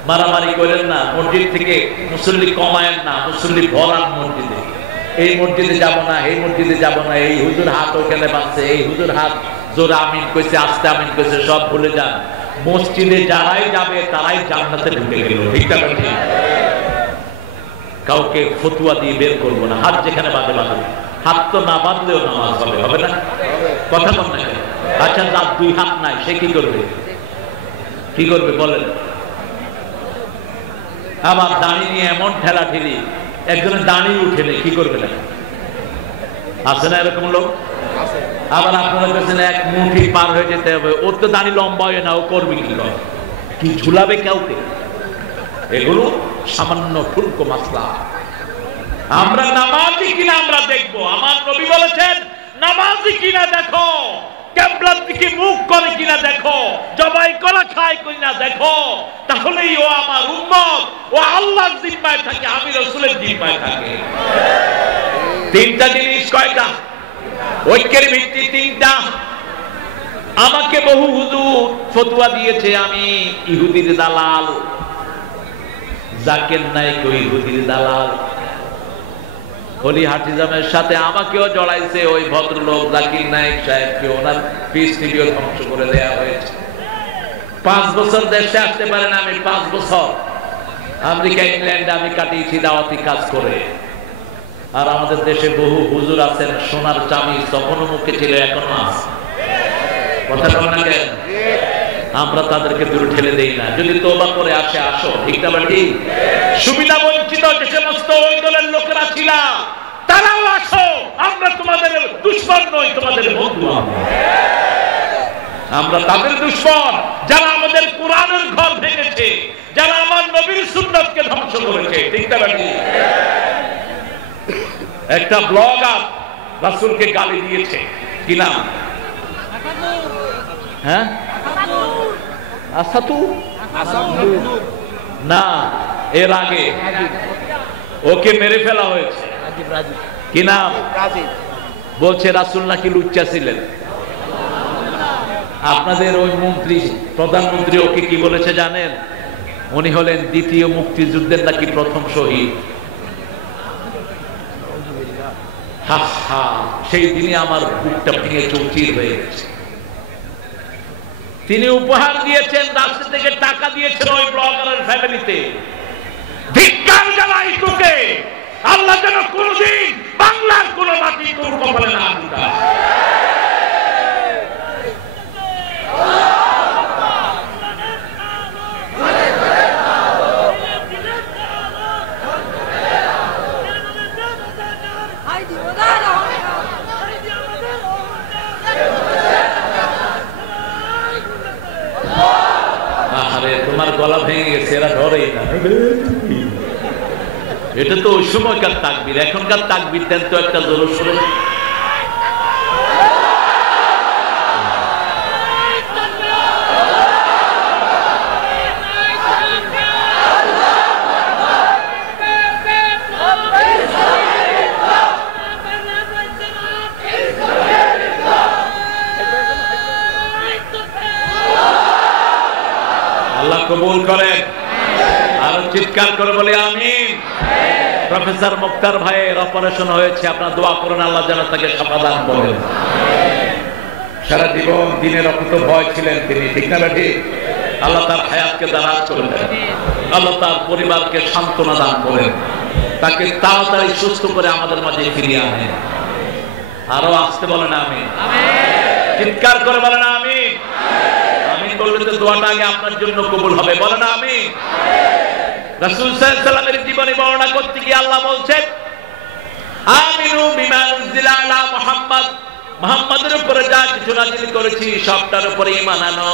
মারামারি করেন না, মসজিদ থেকে মুসল্লি কমায়েন না, মুসল্লি ভরান মসজিদে। এই মসজিদে যাব না, এই মসজিদে যাব না, এই হুজুর হাত ওখানে বাঁধছে, এই হুজুর হাত জোরে আমিন কইছে, আস্তে আমিন কইছে, সব ভুলে যান। মসজিদে যারাই যাবে তারাই জান্নাতে ঢুকে গেল। ঠিক না ঠিক? কাউকে ফতুয়া দিয়ে বের করবো না, হাত যেখানে বাঁধে বাঁধে। হাত তো না বাঁধলেও নামাজ হবে, হবে না? কথা বল না। আচ্ছা, যার দুই হাত নাই সে কি করবে? কি করবে বলেন? আবার দাঁড়ি নিয়ে এমন ঠেলা ঠেলি, একজনের দাঁড়ি উঠেলে কি করবে না? আছে না এরকম লোক? আবার আপনারা কাছে এক মুঠি পার হয়ে যেতে হবে, ওর তো দাঁড়ি লম্বা হয় না, ও করবে কি? কি ঝুলাবে কাউকে? এগুলো সামান্য ঠুনকো মাসলা। আমরা নামাজি কিনা আমরা দেখবো। আমার নবী বলেছেন, নামাজি কিনা দেখো, কিবলার দিকে মুখ করে কিনা দেখো, জবাই করা খায় কিনা দেখো, তাহলেই ও আমার উম্মত, ও আল্লাহর জিম্মায় থাকে, আমি রাসূলের জিম্মায় থাকে। তিনটা জিনিস কয়টা? ঐক্যের ভিত্তি তিনটা। আমাকে বহু হুজুর ফতোয়া দিয়েছে আমি ইহুদির দালাল, জাকির নায়েক ওই ইহুদির দালাল। হলি হাফিজামের সাথে আমাকেও জড়াইছে ওই ভদ্রলোক জাকির নায়েক সাহেবকে, ওনার পিস টিভিও ধ্বংস করে দেওয়া হয়েছে। 5 বছর দেশে আসতে পারেন, আমি 5 বছর আমেরিকা ইংল্যান্ডে আমি কাটিয়েছি দাওয়াতি কাজ করে। আর আমাদের দেশে বহু হুজুর আছেন, সোনার চামি তখনও মুখে ছিল, এখনো আছে। কথা বল না কেন? আমরা তাদেরকে দূরে ঠেলে দেই না। যদি তওবা করে আসে, আসো। ঠিক না ঠিক? সুবিধা বঞ্চিত যে সমস্ত ওই দলের লোকেরা ছিল, তারাও আসো। আমরা তোমাদের দুশমন নই, তোমাদের বন্ধু। আমরা তাদের দুশমন যারা আমাদের কোরআনের ঘর ভেঙেছে, যারা আমার নবীর সুন্নাতকে ধ্বংস করেছে। ঠিক না ঠিক? একটা ব্লগার রাসূলকে গালি দিয়েছে, কি নাম? হ্যাঁ, আসাতু না, এর আগে ওকে মেরে ফেলা হয়েছে। কি নাম? বলছে রাসূল নাকি লুচ্চা ছিলেন। আপনাদের ওই মন্ত্রী, প্রধানমন্ত্রী ওকে কি বলেছে জানেন? উনি হলেন দ্বিতীয় মুক্তিযুদ্ধের নাকি প্রথম শহীদ। হা হা, সেই দিনই আমার বুকটা ভেঙে চৌচির হয়ে গেছে। তিনি উপহার দিয়েছেন, রাষ্ট্র থেকে টাকা দিয়েছেন ওই ব্লগারের ফ্যামিলিতে। ধিক্কার জানাই তোকে, আল্লাহ যেন কোনদিন বাংলার কোন মাটি তোর কপালে না দিতে। তোমার গলা ভেঙে গেছে, এরা ধরেই না। এটা তো ওই সময়কার তাকবীর, এখনকার তাকবীর দেন তো একটা জোরে সোরে। আল্লাহ কবুল করেন। আর চিৎকার করে বলে আমিন। প্রফেসর মুক্তার ভাইয়ের অপারেশন হয়েছে, আপনারা দোয়া করুন আল্লাহ যেন তাকে শাফা দান করেন। সারা জীবন দিনের রক্ত ভয় ছিলেন তিনি। ঠিক না ঠিক? আল্লাহ তার হায়াতকে দারাজ করেন, আল্লাহ তার পরিবারকে সান্ত্বনা দান করেন, তাকে তাড়াতাড়ি সুস্থ করে আমাদের মাঝে ফিরিয়ে আনেন। আরো আসতে বলেন আমিন। চিৎকার করে বলেন আমিন। আমিন বললে তো দোয়াটা আগে আপনার জন্য কবুল হবে। বলেন আমিন। রাসূল সাল্লাল্লাহু আলাইহি ওয়াসাল্লামের জীবনী বর্ণনা করতে গিয়ে আল্লাহ বলছেন, আমিনু বিমা উনজিলা আলা মুহাম্মদ, মুহাম্মাদের উপরে যা কিছু নাযিল করেছি সবটার উপরে ঈমান আনো।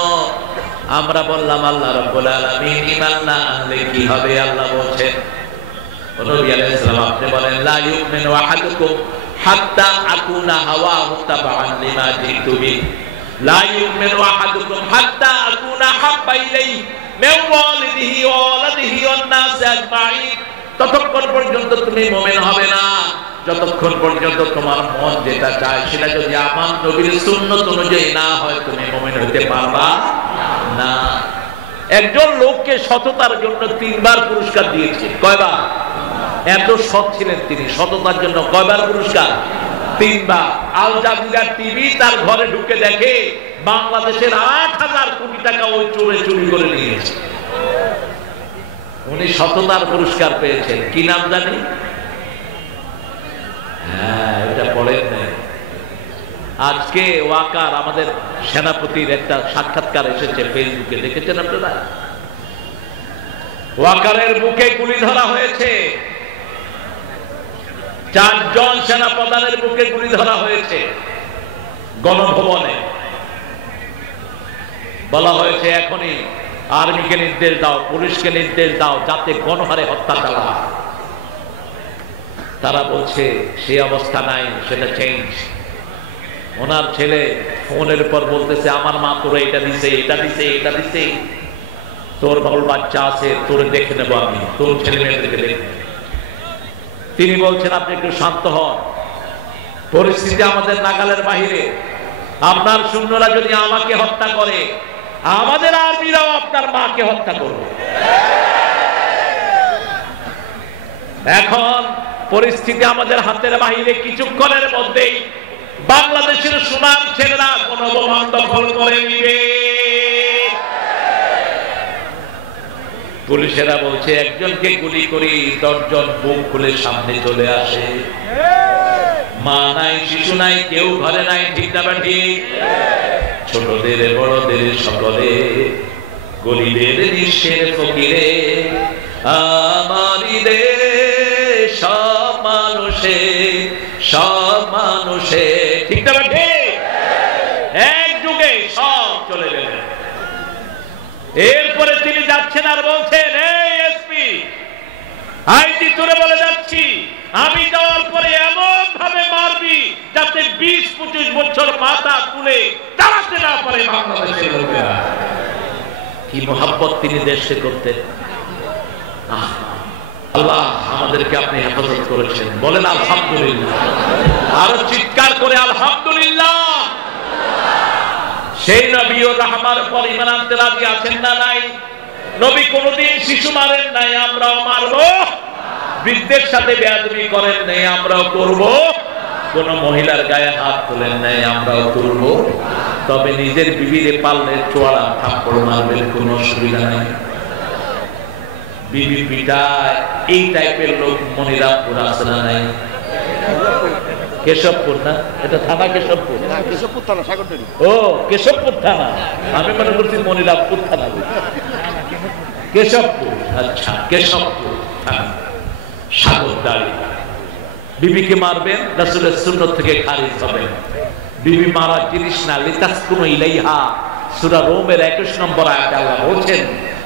আমরা বললাম আল্লাহ রাব্বুল আলামিন ঈমান না আনলে কি হবে? আল্লাহ বলছেন, নবী আলাইহিস সালাম আপনি বলেন, লা ইউমিনু আহাদুকুম হাত্তা আকুনা হাওয়াহু তাবাআন লিমা জিতু বি, লা ইউমিনু আহাদুকুম হাত্তা আকুনা হাব্বা ইলাইহি মিন ওয়ালিদিহি ওয়া ওয়ালাদিহি ওয়ান নাস আজমাইন। ততক্ষণ পর্যন্ত তুমি মুমিন হবে না যতক্ষণ পর্যন্ত তোমার মন যেটা চায় সেটা যদি আমার নবীর সুন্নাত অনুযায়ী না হয়, তুমি মুমিন হতে পারবা না। একজন লোককে সততার জন্য 3 বার পুরস্কার দিয়েছে। কয়বার? এত সৎ ছিলেন তিনি, সততার জন্য কয়বার পুরস্কার? 3 বার। আল জাজিরা টিভি তার ঘরে ঢুকে দেখে বাংলাদেশের 8,000 কোটি টাকা ওই চোরে চুরি করে নিয়েছে। উনি সততার পুরস্কার পেয়েছেন। কি নাম জানি? হ্যাঁ, এটা পড়েন নাই। আজকে ওয়াকার আমাদের সেনাপতির একটা সাক্ষাৎকার এসেছে ফেসবুকে, দেখেছেন আপনারা? ওয়াকারের বুকে গুলি ধরা হয়েছে, 4 জন সেনাপ্রধানের বুকে গুলি ধরা হয়েছে। গণভবনে বলা হয়েছে এখনই আর্মিকে নির্দেশ দাও, পুলিশকে নির্দেশ দাও যাতে গণহারে হত্যা চালায়। তারা বলছে সেই অবস্থা নাই, সেটা চেঞ্জ। ওনার ছেলে ফোনের উপর বলতেছে আমার মা তোরে এটা দিছে, এটা দিছে, এটা দিছে, তোর বাবুর বাচ্চা আছে, তোরে দেখে নেবো আমি, তোর ছেলে মেয়েদেরকে দেখে। তিনি বলছেন আপনি একটু শান্ত হন, পরিস্থিতি আমাদের নাগালের বাহিরে। আপনার সৈন্যরা যদি আমাকে হত্যা করে, আমাদের আর্মিরাও আপনার মাকে হত্যা করবে। এখন পরিস্থিতি আমাদের হাতের বাহিরে। কিছুক্ষণের মধ্যেই বাংলাদেশের সোনার ছেলেরা গণভবন দখল করে নিবে। পুলিশেরা বলছে একজনকে গুলি করি, 10 জন বুক খুলে সামনে চলে আসে। মা নাই, শিশু নাই, কেউ ঘরে নাই, ঠিক না ঠিক? ছোটদের বড়দের সকলে, গরিবের নিঃস্বের ফকিরে, আমারই দেশ সব মানুষে, সব মানুষে, ঠিক না ঠিক? এক যুগে সব চলে গেলেন। এরপরে তিনি যাচ্ছেন আর বলছেন এই এসপি, আইজি তোরে বলে যাচ্ছি, আমি যাওয়ার পরে এমন ভাবে মারবি যাতে 20-25 বছর মাথা তুলে দাঁড়াতে না পারে বাংলাদেশের লোকেরা। কি মহব্বত তিনি দেশে করতেন। আল্লাহ আমাদেরকে আপনি হেফাজত করেছেন, বলেন আলহামদুলিল্লাহ। আরো চিৎকার করে আলহামদুলিল্লাহ। সেই নবী ও রাহমার পর ঈমান আনতে রাজি আছেন না নাই? নবী কোনদিন শিশু মারেন নাই, আমরাও মারব। বৃদ্ধের সাথে বেয়াদবি করেন নাই, আমরাও করব। কোন মহিলার গায়ে হাত তোলেন নাই, আমরাও তুলব। তবে নিজের বিবিরে পাললে চোয়ালা থাপ্পড় মারবেন, কোন অসুবিধা নাই। বিবি পিটায়, এই টাইপের লোক মনিরামপুর আছে না নাই? কেশবপুর না, এটা থানা কেশবপুর। কেশবপুর থানা, সাগরদাড়ি। ও কেশবপুর থানা, আমি মনে করছি মনিরামপুর থানা। কেশবপুর, আচ্ছা কেশবপুর থানা, সাগরদাড়ি। বিবিকে মারবেন, রাসূলের সুন্নাত থেকে খারিজ হবে। বিবি মারা জিনিস না, লিতাসকুনু ইলাইহা। সূরা রোমের 21 নম্বর আয়াতে আল্লাহ বলেন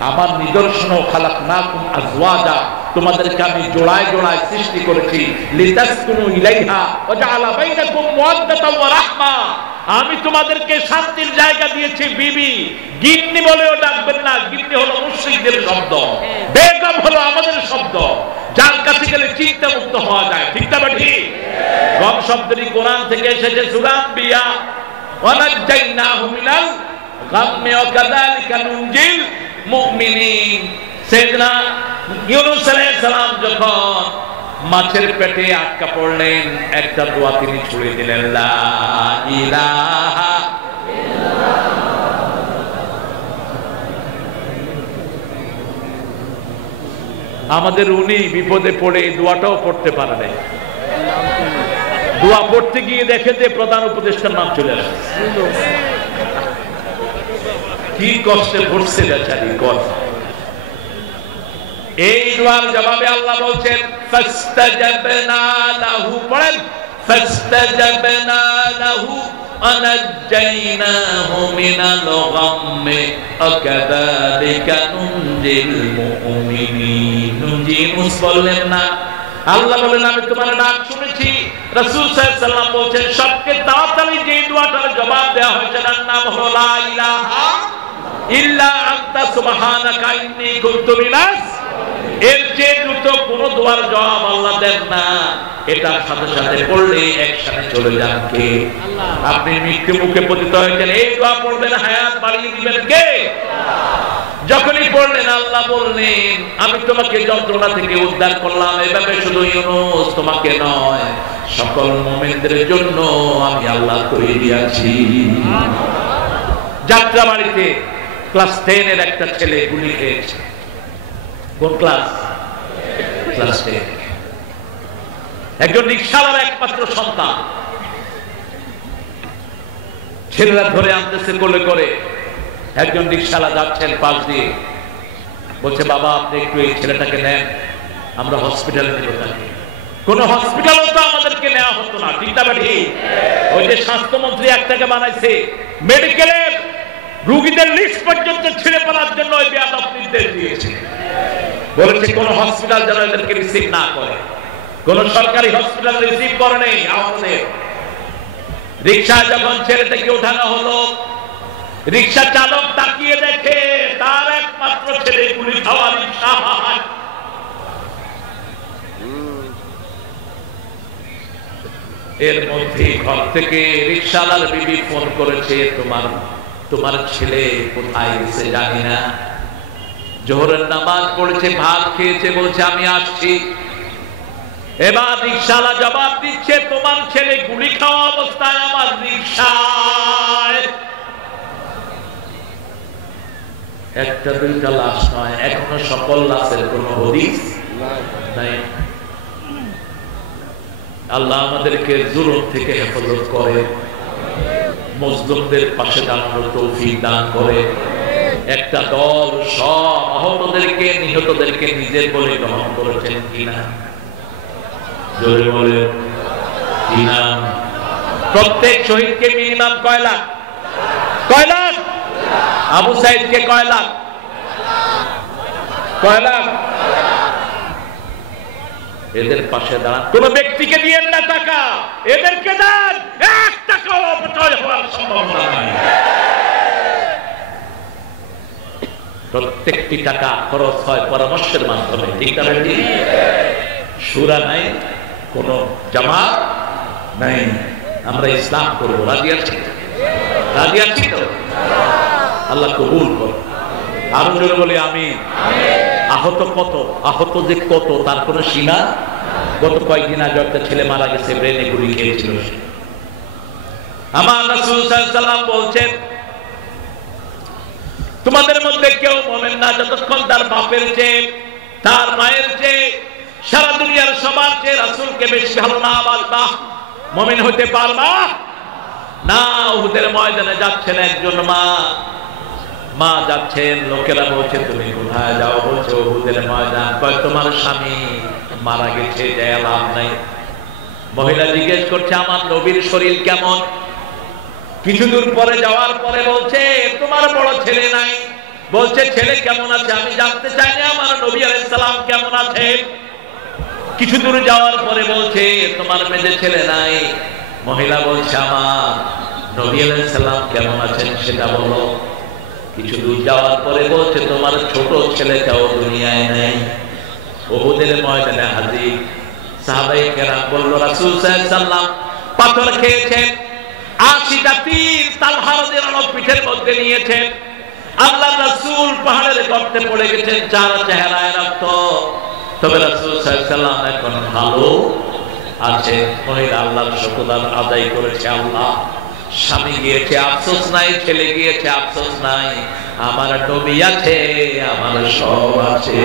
আমার নিদর্শন খালাকনাকুম আজওয়াজা, তোমাদেরকে আমি জোড়ায় জোড়ায় সৃষ্টি করেছি। লিতাসকুনু ইলাইহা ওয়া জাআলা বাইনাকুম মুওয়াদ্দাতাও ওয়া রাহমা, আমি তোমাদেরকে শান্তির জায়গা দিয়েছি। বিবি গিন্নি বলেও ডাকবেন না, গিন্নি হলো মুশরিকদের শব্দ, বেগম হলো আমাদের শব্দ, যার কাছে গেলে চিন্তা মুক্ত হওয়া যায়, ঠিক না ঠিক? গম শব্দটি কোরআন থেকে এসেছে, সূরা আম্বিয়া, ওয়া নাজাইনাহু মিনাল গাম্মি ওয়া কাযালিকা নুনজিল মুমিনিন। সাইয়েদনা ইউনূস আলাইহিস সালাম যখন মাছের পেটে আটকা পড়লেন, একটা দোয়া তিনি ছুড়ে দিলেন, লা ইলাহা ইল্লাল্লাহ। আমাদের উনি বিপদে পড়ে দোয়াটাও পড়তে পারে নাই। দোয়া পড়তে গিয়ে দেখে যে প্রধান উপদেষ্টার নাম চলে আসে। কি কষ্টে পড়ছে বেচারি। এই দোয়ার জবাবে আল্লাহ বলছেন ফাস্তাজাবনা লাহু, পড়েন ফাস্তাজাবনা লাহু আনাজ্জাইনাহু মিনাল গাম্মি আকাযালিকা নুনজিল মুমিনিন। নুনজিনুস বললেন না, আল্লাহ বলেন আমি তোমার ডাক শুনেছি। রাসূল সাল্লাল্লাহু আলাইহি ওয়াসাল্লাম বলেন সবচেয়ে তাড়াতাড়ি যে দোয়াটার জবাব দেওয়া হয়েছে তার নাম হলো লা ইলাহা ইল্লা আনতা সুবহানাকা ইন্নী কুনতু মিনাস। এর চেয়ে দ্রুত কোন দোয়ার জবাব আল্লাহ দেন না। এটার সাথে সাথে পড়লে একসাথে চলে যান কে? আপনি মৃত্যু মুখে পতিত হয়েছেন, এই দোয়া পড়বেন, হায়াত বাড়িয়ে দিবেন কে? যখনই পড়লেন বলছেন, আল্লাহ বললেন আমি তোমাকে যন্ত্রণা থেকে উদ্ধার করলাম, এভাবে শুধু ইউনূস তোমাকে নয় সকল মুমিনদের জন্য আমি আল্লাহ তৈরি আছি। যাত্রাবাড়িতে ক্লাস 10 এর একটা ছেলে গুলি খেয়েছে। কোন ক্লাস? ক্লাস 10। একজন রিকশাওয়ালার একমাত্র সন্তান। ছেলেরা ধরে আনতেছে কোলে করে। একজন রিকশাওয়ালা যাচ্ছেন পাশ দিয়ে, বলছে বাবা আপনি একটু এই ছেলেটাকে নেন, আমরা হসপিটালে নিব তাকে। কোন হসপিটালও তো আমাদেরকে নেওয়া হতো না, ঠিক না ঠিক? ওই যে স্বাস্থ্যমন্ত্রী একটাকে বানাইছে, মেডিকেলের রোগীদের লিস্ট পর্যন্ত ছিঁড়ে ফেলার জন্য ওই বেয়াদব নির্দেশ দিয়েছে। বলেছে কোন হসপিটাল যেন এদেরকে রিসিভ না করে। কোন সরকারি হসপিটাল রিসিভ করে নেই আমাদের। রিকশা যখন ছেলেটাকে ওঠানো হলো, রিকশা চালক তাকিয়ে দেখে তার একমাত্র ছেলে গুলি খাওয়া রিকশা। এর মধ্যে ঘর থেকে রিকশাওয়ালার বিবি ফোন করেছে, তোমার ছেলে কোথায় গেছে জানি না, জোহরের নামাজ পড়েছে, ভাত খেয়েছে, বলছে আমি আসছি। এবার রিকশাওয়ালা জবাব দিচ্ছে, তোমার ছেলে গুলি খাওয়া অবস্থায় আমার রিকশায়। একটা দুইটা লাশ নয়, এখনো সকল লাশের কোন হদিস নাই। আল্লাহ আমাদেরকে জুলুম থেকে হেফাজত করে, মজলুমদের পাশে দাঁড়ানোর তৌফিক দান করে। একটা দল সব আহতদেরকে নিহতদেরকে নিজের বলে গ্রহণ করেছেন কিনা? জোরে বলে কিনা? প্রত্যেক শহীদকে মিনিমাম কয় লাখ? কয় লাখ? আবু সাইদকে কয় লাখ? কয় লাখ? এদের পাশে দাঁড়ান। কোন ব্যক্তিকে দিয়েন না টাকা, এদেরকে দেন। 1 টাকাও অপচয় হওয়ার সম্ভাবনা নাই। প্রত্যেকটি টাকা খরচ হয় পরামর্শের মাধ্যমে, ঠিক না? শুরা নাই, কোন জামাত নাই, আমরা ইসলাম করবো, রাজি আছি? রাজি আছি তো? আল্লাহ কবুল কর। আরো জোরে বলি আমি। আহত কত? আহত যে কত তার কোন সীমা? গত কয়েকদিন আগে একটা ছেলে মারা গেছে, ব্রেনে গুলি খেয়েছিল। আমার রাসূল সাল্লাল্লাহু আলাইহি ওয়াসাল্লাম বলছেন, তোমাদের মধ্যে কেউ মুমিন না যতক্ষণ তার বাপের চেয়ে, তার মায়ের চেয়ে, সারা দুনিয়ার সবার চেয়ে রাসূলকে বেশি ভালো না বাসবা, মুমিন হতে পারবা না। উহুদের ময়দানে যাচ্ছেন একজন মা যাচ্ছেন, লোকেরা বলছে তুমি কোথায় যাও? বলছে উহুদের ময়দান। কয় তোমার স্বামী মারা গেছে, যায় লাভ নাই। মহিলা জিজ্ঞেস করছে আমার নবীর শরীর কেমন? কিছু দূর পরে যাওয়ার পরে বলছে তোমার বড় ছেলে নাই। বলছে ছেলে কেমন আছে? আমি জানতে চাই না আমার নবী আলাইহিস সালাম কেমন আছে। কিছু দূর যাওয়ার পরে বলছে তোমার মেজে ছেলে নাই। মহিলা বলছে আমার নবী আলাইহিস সালাম কেমন আছেন সেটা বলো। কিছু দূর যাওয়ার পরে বলছে তোমার ছোট ছেলেটাও দুনিয়ায় নেই। উহুদের ময়দানে হাজির। সাহাবায়ে কেরাম বলল রাসূল সাল্লাল্লাহু আলাইহি ওয়াসাল্লাম পাথর খেয়েছেন, 80টা তীর তালহা রাদিয়াল্লাহু আনহু পিঠের মধ্যে নিয়েছেন। আল্লাহ রাসূল পাহাড়ের গর্তে পড়ে গেছেন, চার চেহারায় রক্ত। তবে রাসূল সাল্লাল্লাহু আলাইহি ওয়াসাল্লাম এখন ভালো আছে। মহিলা আল্লাহর শুকর আদায় করেছে। আল্লাহ স্বামী গিয়েছে আফসোস নাই, ছেলে গিয়েছে আফসোস নাই, আমার নবী আছে, আমার সব আছে।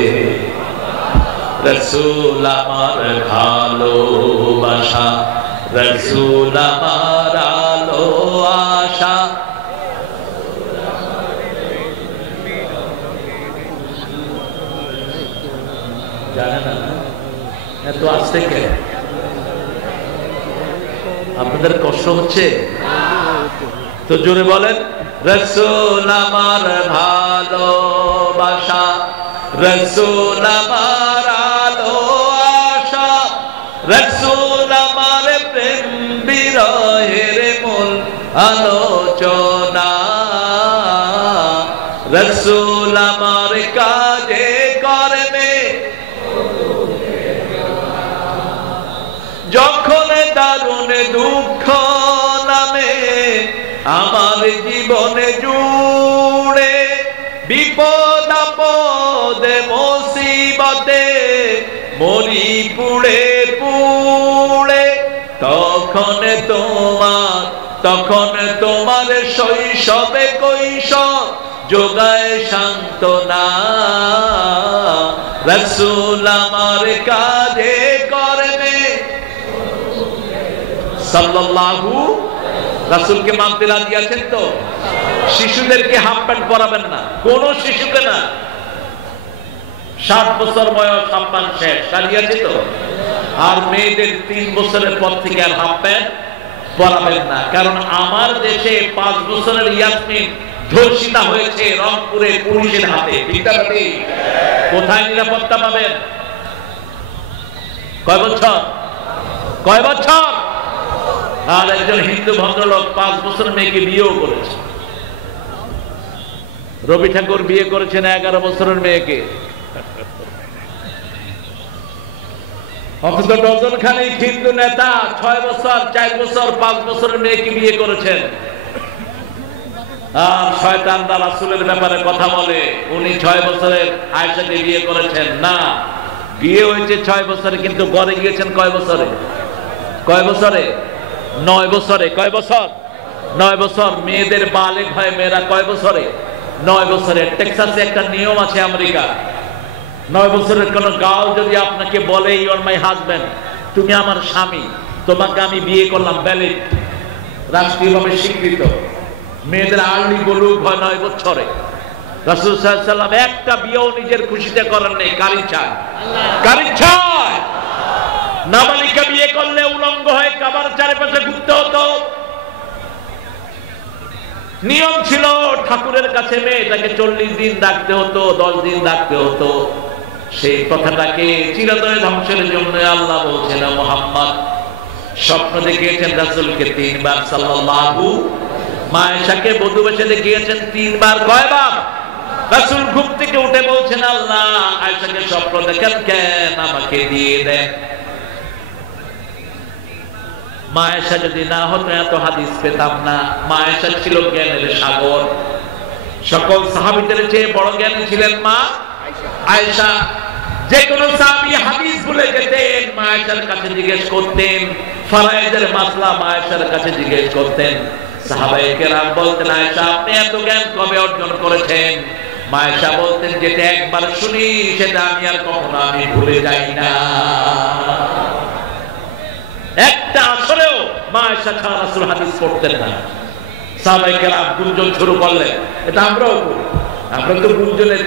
রাসূল আমার ভালোবাসা, রাসূল আমার আলো আশা। জানেন না এত আসতে কে? আপনাদের কষ্ট হচ্ছে তো জোরে বলেন, রাসূল আমার ভালোবাসা, রাসূল আমার আলো আশা, রাসূল আমার প্রেম বিরহের মূল আলোচনা, রাসূল আমার কাজে কর্মে যখন দারুণ দুঃখ নামে আমার জীবনে জুড়ে, বিপদ আপদ বিপদে মুসিবতে মরি পুড়ে পুড়ে, তখন তোমার শৈশবে কৈশোর যোগায় সান্ত্বনা। রাসূল আমার কাজে কর্মে সাল্লাল্লাহু, রাসূলকে মানতে রাজি আছেন তো? শিশুদেরকে হাফ প্যান্ট পরাবেন না, কোন শিশুকে না। 7 বছর বয়স হাফ প্যান্ট শেষ, রাজি আছে তো? আর মেয়েদের 3 বছরের পর থেকে আর হাফ প্যান্ট পরাবেন না। কারণ আমার দেশে 5 বছরের ইয়াসমিন ধর্ষিতা হয়েছে রংপুরে পুলিশের হাতে। ঠিক না? কোথায় নিরাপত্তা পাবেন? কয় বছর? আর একজন হিন্দু ভদ্রলোক 5 বছরের মেয়েকে বিয়েও করেছে। রবি ঠাকুর বিয়ে করেছেন 11 বছরের মেয়েকে। অথচ ডজন খানিক হিন্দু নেতা 6 বছর, 4 বছর, 5 বছরের মেয়েকে বিয়ে করেছেন। আর শয়তানরা রাসূলের ব্যাপারে কথা বলে, উনি 6 বছরের আয়েশাকে বিয়ে করেছেন। না, বিয়ে হয়েছে 6 বছরে, কিন্তু ঘরে গিয়েছেন কয় বছরে? 9 বছরে। কয় বছর? 9 বছর। মেয়েদের বালেগ হয় মেয়েরা কয় বছরে? 9 বছরে। টেক্সাসে একটা নিয়ম আছে, আমেরিকা, 9 বছরের কোন গার্ল যদি আপনাকে বলে ইউ আর মাই হাজবেন্ড, তুমি আমার স্বামী, তোমাকে আমি বিয়ে করলাম, ভ্যালিড, রাষ্ট্রীয়ভাবে স্বীকৃত। মেয়েদের আর্লি বলুক হয় 9 বছরে। রাসূল সাল্লাল্লাহু আলাইহি ওয়াসাল্লাম একটা বিয়েও নিজের খুশিতে করেন নাই, কারি চায়। নাবালিকা বিয়ে করলে উলঙ্গ হয়ে কাবার চারপাশে ঘুরতে হতো। নিয়ম ছিল ঠাকুরের কাছে মেয়েটাকে 40 দিন রাখতে হতো, 10 দিন রাখতে হতো। সেই কথাটাকে চিরতরে ধ্বংসের জন্য আল্লাহ বলছেন, মুহাম্মদ স্বপ্ন দেখিয়েছেন রাসূলকে 3 বার সাল্লাল্লাহু, মা আয়েশাকে বধূ বেশে দেখিয়েছেন 3 বার। কয়বার? রাসূল ঘুম থেকে উঠে বলছেন, আল্লাহ আয়েশাকে স্বপ্ন দেখেন কেন, আমাকে দিয়ে দেন। মা আয়েশা যদি না হতো এত হাদিস পেতাম না। মা আয়েশা ছিল জ্ঞানের সাগর, সকল সাহাবীদের চেয়ে বড় জ্ঞানী ছিলেন মা আয়েশা। যে কোনো সাহাবী হাদিস ভুলে যেতেন, মা আয়েশার কাছে জিজ্ঞেস করতেন। ফরায়েদের মাসলা মা আয়েশার কাছে জিজ্ঞেস করতেন। সাহাবায়ে কেরাম বলতেন, আয়েশা আপনি এত জ্ঞান কবে অর্জন করেছেন? মা আয়েশা বলতেন, যেটা একবার শুনি সেটা আমি আর কখনো ভুলে যাই না। একটা আসরেও মা আয়েশা ছাড়া রাসূল হাদিস পড়তেন না। সাহাবায়ে কেরাম গুঞ্জন শুরু করলেন, এটা আমরাও করি। আমরা তো গুঞ্জনের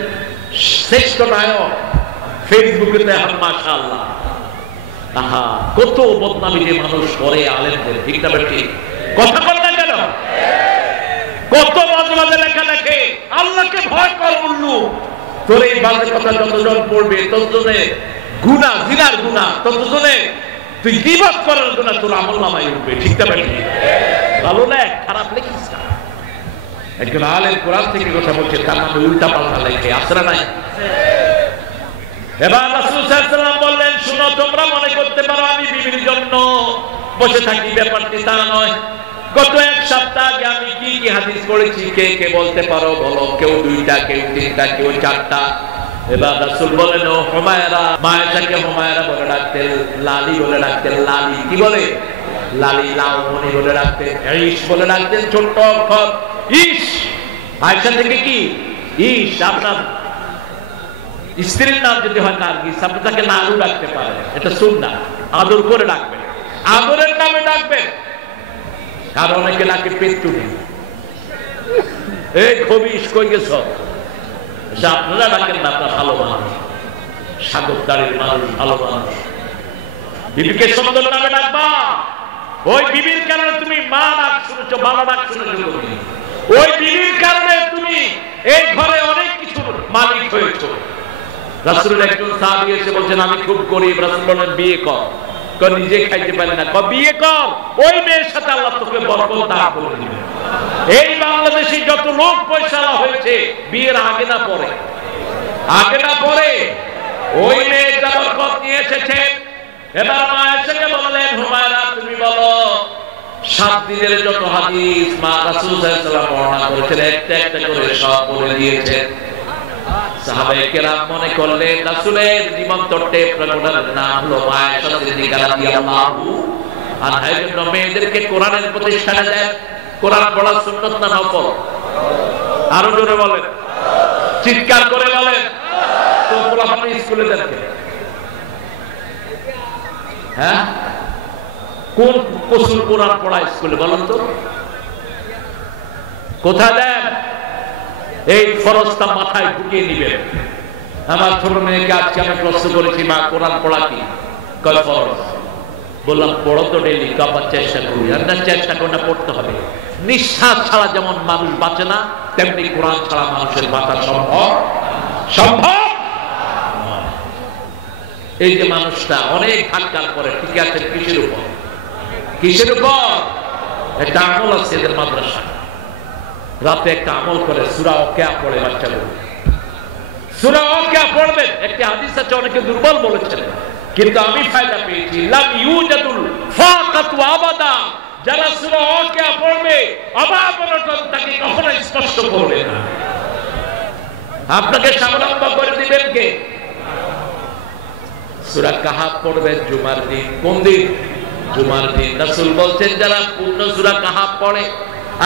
শ্রেষ্ঠ নায়ক ফেসবুকে এখন, মাশাআল্লাহ। আহা, কত বদনামি যে মানুষ করে আলেমদের। ঠিক না বেটি? কথা বল না কেন? কত বাজে বাজে লেখা লেখে। আল্লাহকে ভয় কর উল্লু। তোর এই বাজে কথা যতজন পড়বে ততজনে গুনাহ, জিনার গুনাহ, ততজনে তুই গীবত করার গুনাহ তোর আমলনামায় উঠবে। ঠিক না বেটি? ভালো লেখ, খারাপ লিখিস না। একজন আলেম কোরআন থেকে কথা বলছে, তার মানে উল্টা পাল্টা লেখে, আসরা নাই। এবার রাসূল সাল্লাল্লাহু আলাইহি ওয়াসাল্লাম বললেন, শুনো, তোমরা মনে করতে পারো আমি বিবির জন্য বসে থাকি, ব্যাপারটি তা নয়। গত 1 সপ্তাহ আগে আমি কি কি হাদিস পড়েছি কে কে বলতে পারো? বলো। কেউ 2টা, কেউ 3টা, কেউ 4টা। এবার রাসূল বলেন, ও হুমায়রা। মা আয়েশাকে হুমায়রা বলে ডাকতেন, লালি বলে ডাকতেন। লালি কি বলে? লালি, লাউমনি বলে ডাকতেন। ঈশ বলে ডাকতেন, ছোট্ট অক্ষর ঈশ। আয়েশা থেকে কি ঈশ? আপনার স্ত্রীর নাম যদি হয় নার্গিস, আপনি তাকে নারু ডাকতে পারেন, এটা সুন্নাহ। আদর করে ডাকবেন, আদরের নামে ডাকবেন। আর অনেকে ডাকে পেট্টুনি, এই খবিস কই গেছ। আপনারা ডাকেন না, আপনার ভালো মানুষ, সাগরদারির মানুষ, ভালো মানুষ। বিবিকে সুন্দর নামে ডাকবা। ওই বিবির কারণে তুমি মা ডাক শুনেছো, বাবা ডাক শুনেছো। ওই বিবির কারণে তুমি এই ঘরে অনেক কিছু মালিক হয়েছো। রাসূলের একজন সাহাবী এসে বলছেন, আমি খুব গরিব। রাসূল বলেন, বিয়ে কর। নিজে খাইতে পারে না, বিয়ে কর, ওই মেয়ের সাথে আল্লাহ তোকে বরকত দান করে দিবে। এই বাংলাদেশে যত লোক পয়সাওয়ালা হয়েছে, বিয়ের আগে না পরে, আগে না পরে ওই মেয়েটা বরকত নিয়ে এসেছে। এবার মা আয়েশাকে বললেন, হুমায়রা তুমি বলো। 7 দিনের যত হাদিস মা রাসূল সাল্লাল্লাহু আলাইহি ওয়াসাল্লাম বর্ণনা করেছেন, একটা একটা করে সব বলে দিয়েছেন। সাহাবায়ে কেরাম মনে করলেন রাসূলের জীবন্তটে প্রকটনের নাম হলো আয়েশা সিদ্দিকা রাদিয়াল্লাহু আনহা। এজন্য মেয়েদেরকে কোরআনের প্রতিষ্ঠানে দেয়। কোরআন পড়া সুন্নাত না নফল? আরো জোরে বলেন, চিৎকার করে বলেন। তো পোলাপানি স্কুলে দেন কে? হ্যাঁ, কোন কসুর কোরআন পড়া স্কুলে বলেন তো? কোথায় দেন? এই ফরজটা মাথায় ঢুকিয়ে নিবেন। আমার ছোট মেয়েকে আজকে আমি প্রশ্ন করেছি, মা কোরআন পড়া কি? কয় ফরজ। বললাম পড়ো তো ডেইলি, কাবার চেষ্টা করি। আপনার চেষ্টা করে পড়তে হবে। নিঃশ্বাস ছাড়া যেমন মানুষ বাঁচে না, তেমনি কোরআন ছাড়া মানুষের বাঁচা সম্ভব সম্ভব। এই যে মানুষটা অনেক ধাক্কার পরে ঠিক আছে, কিসের উপর? কিসের উপর? একটা আমল আছে এদের মাদ্রাসা, রাতে একটা আমল করে সূরা ওয়াকিয়া পড়ে বাচ্চাগুলো। সূরা ওয়াকিয়া পড়বেন। একটা হাদিস আছে, অনেকে দুর্বল বলেছেন, কিন্তু আমি ফায়দা পেয়েছি। লাম ইউজাদুল ফাকাতু আবাদা। যারা সূরা ওয়াকিয়া পড়বে, অভাব-অনটন তাকে কখনো স্পর্শ করবে না। আপনাকে স্বাবলম্বী করে দিবেন কে? সূরা কাহাফ পড়বেন জুমার দিন। কোন দিন? জুমার দিন। রাসূল বলছেন যারা পূর্ণ সূরা কাহাফ পড়ে,